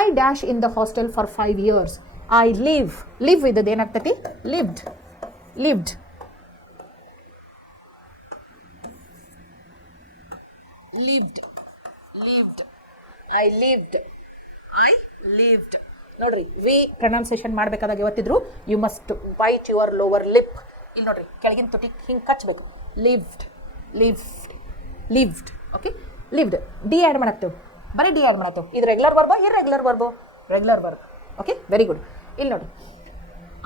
I dash in the hostel for 5 years I live ಇದ್ದದ್ದು ಏನಾಗ್ತೈತಿ ಲಿವ್ಡ್ ಐ ಲಿವ್ಡ್ ನೋಡ್ರಿ ವಿ ಪ್ರೊನೌನ್ಸಿಯೇಷನ್ ಮಾಡಬೇಕಾದಾಗ ಇವತ್ತಿದ್ರು you must bite your lower lip ಇಲ್ಲಿ ನೋಡ್ರಿ ಕೆಳಗಿನ ತುಟಿ ಹಿಂಗೆ ಕಚ್ಚಬೇಕು lived okay lived D add ಮಾಡತ್ತೇವೆ ಬರೀ ಡಿ ಆ್ಯಡ್ ಮಾಡತ್ತೇವೆ ಇದು regular verb irregular verb okay very good ಇಲ್ಲಿ ನೋಡಿ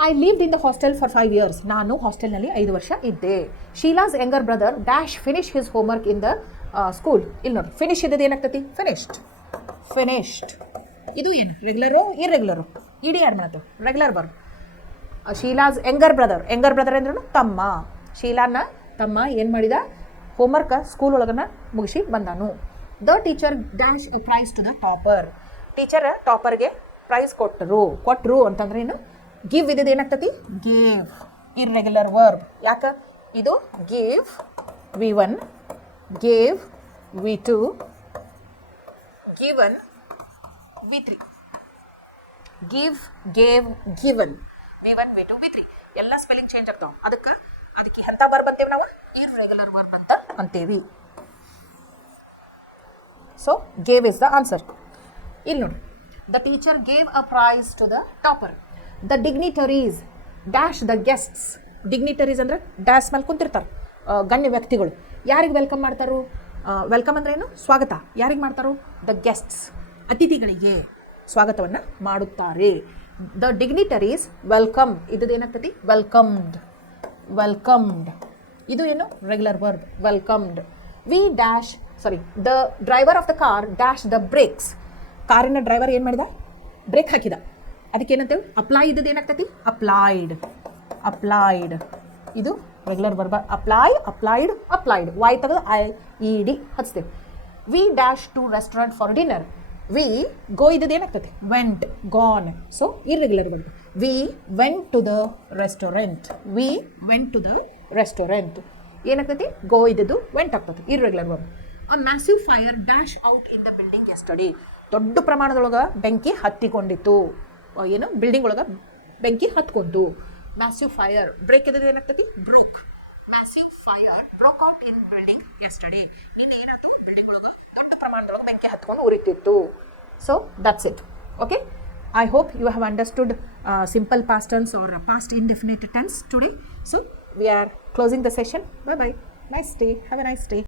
I lived in the hostel for 5 years ನಾನು ಹಾಸ್ಟೆಲ್ನಲ್ಲಿ 5 ವರ್ಷ ಇದ್ದೆ Sheela's younger brother dash finish his homework in the school ಇಲ್ಲಿ ನೋಡಿ ಫಿನಿಶ್ ಇದ್ದದ್ದು ಏನಾಗ್ತೈತಿ ಫಿನಿಶ್ಡ್ ಇದು ಏನು ರೆಗ್ಯುಲರು ಇರ್ರೆಗ್ಯುಲರು ಇಡಿ ಆ್ಯಡ್ ಮಾಡತ್ತೇವೆ regular verb Sheela's younger brother ಅಂದ್ರೂ ತಮ್ಮ ಶೀಲಾನ ತಮ್ಮ ಏನು ಮಾಡಿದ ಹೋಮ್ವರ್ಕ ಸ್ಕೂಲ್ ಒಳಗನ ಮುಗಿಸಿ ಬಂದಾನು the teacher dash a prize to the topper teacher ಟಾಪರ್ಗೆ ಪ್ರೈಸ್ ಕೊಟ್ಟರು ಅಂತಂದ್ರೆ ಏನು ಗಿವ್ ಇದ್ದದ್ದು ಏನಾಗ್ತತಿ ಗೇವ್ ಇರ್ರೆಗ್ಯುಲರ್ ವರ್ಬ್ ಯಾಕೆ ಇದು give V1 gave V2 given V3 give gave given V1 V2 V3 ಎಲ್ಲ ಸ್ಪೆಲ್ಲಿಂಗ್ ಚೇಂಜ್ ಆಗ್ತಾವೆ ಅದಕ್ಕೆ ಎಂಥ ವರ್ಬ್ ಅಂತೇವೆ ನಾವು ಇರ್ರೆಗ್ಯುಲರ್ ವರ್ಬ್ ಅಂತ ಅಂತೀವಿ so gave is the answer ಇಲ್ಲಿ ನೋಡಿ the teacher gave a prize to the topper the dignitaries dash the guests dignitaries ಅಂದರೆ ಡ್ಯಾಶ್ ಮೇಲೆ ಕುಂತಿರ್ತಾರೆ ಗಣ್ಯ ವ್ಯಕ್ತಿಗಳು ಯಾರಿಗೆ ವೆಲ್ಕಮ್ ಮಾಡ್ತಾರೋ ವೆಲ್ಕಮ್ ಅಂದ್ರೆ ಏನು ಸ್ವಾಗತ ಯಾರಿಗೆ ಮಾಡ್ತಾರೋ ದ ಗೆಸ್ಟ್ಸ್ ಅತಿಥಿಗಳಿಗೆ ಸ್ವಾಗತವನ್ನು ಮಾಡುತ್ತಾರೆ ದ ಡಿಗ್ನಿಟರೀಸ್ ವೆಲ್ಕಮ್ ಇದು ಏನಾಗ್ತೈತಿ ವೆಲ್ಕಮ್ಡ್ ಇದು ಏನು regular verb welcomed the driver of the car dash the brakes ಕಾರಿನ ಡ್ರೈವರ್ ಏನು ಮಾಡಿದ ಬ್ರೇಕ್ ಹಾಕಿದ ಅದಕ್ಕೆ ಏನಂತೇವೆ ಅಪ್ಲೈ ಇದ್ದದ್ದು ಏನಾಗ್ತೈತಿ ಅಪ್ಲೈಡ್ ಇದು ರೆಗ್ಯುಲರ್ ವರ್ಬ ಅಪ್ಲೈಡ್ ವಾಯ್ ತೆಗೆದು IED ಹಚ್ತೇವೆ we dash to restaurant for dinner we go ಇದ್ದದ್ದು ಏನಾಗ್ತೈತಿ went gone so irregular verb we went to the restaurant ಏನಾಗ್ತೈತಿ ಗೋ ಇದ್ದದ್ದು ವೆಂಟ್ ಆಗ್ತೈತಿ irregular verb a massive fire dash out in the building yesterday ದೊಡ್ಡ ಪ್ರಮಾಣದೊಳಗೆ ಬೆಂಕಿ ಹತ್ತಿಕೊಂಡಿತ್ತು ಏನು building ಒಳಗೆ ಬೆಂಕಿ ಹತ್ಕೊಂತು ಮ್ಯಾಸಿವ್ ಫೈರ್ ಬ್ರೇಕ್ ಇದ್ದದ್ದು ಏನಾಗ್ತೈತಿ broke massive fire broke out in building yesterday ಇದು ಏನಾಯ್ತು ಬಿಲ್ಡಿಂಗ್ ಒಳಗೆ ದೊಡ್ಡ ಪ್ರಮಾಣದೊಳಗೆ ಬೆಂಕಿ ಹತ್ಕೊಂಡು ಉರಿತಿತ್ತು so that's it okay I hope you have understood simple past tense or past indefinite tense today. So we are closing the session. Bye bye. Nice day. Have a nice day.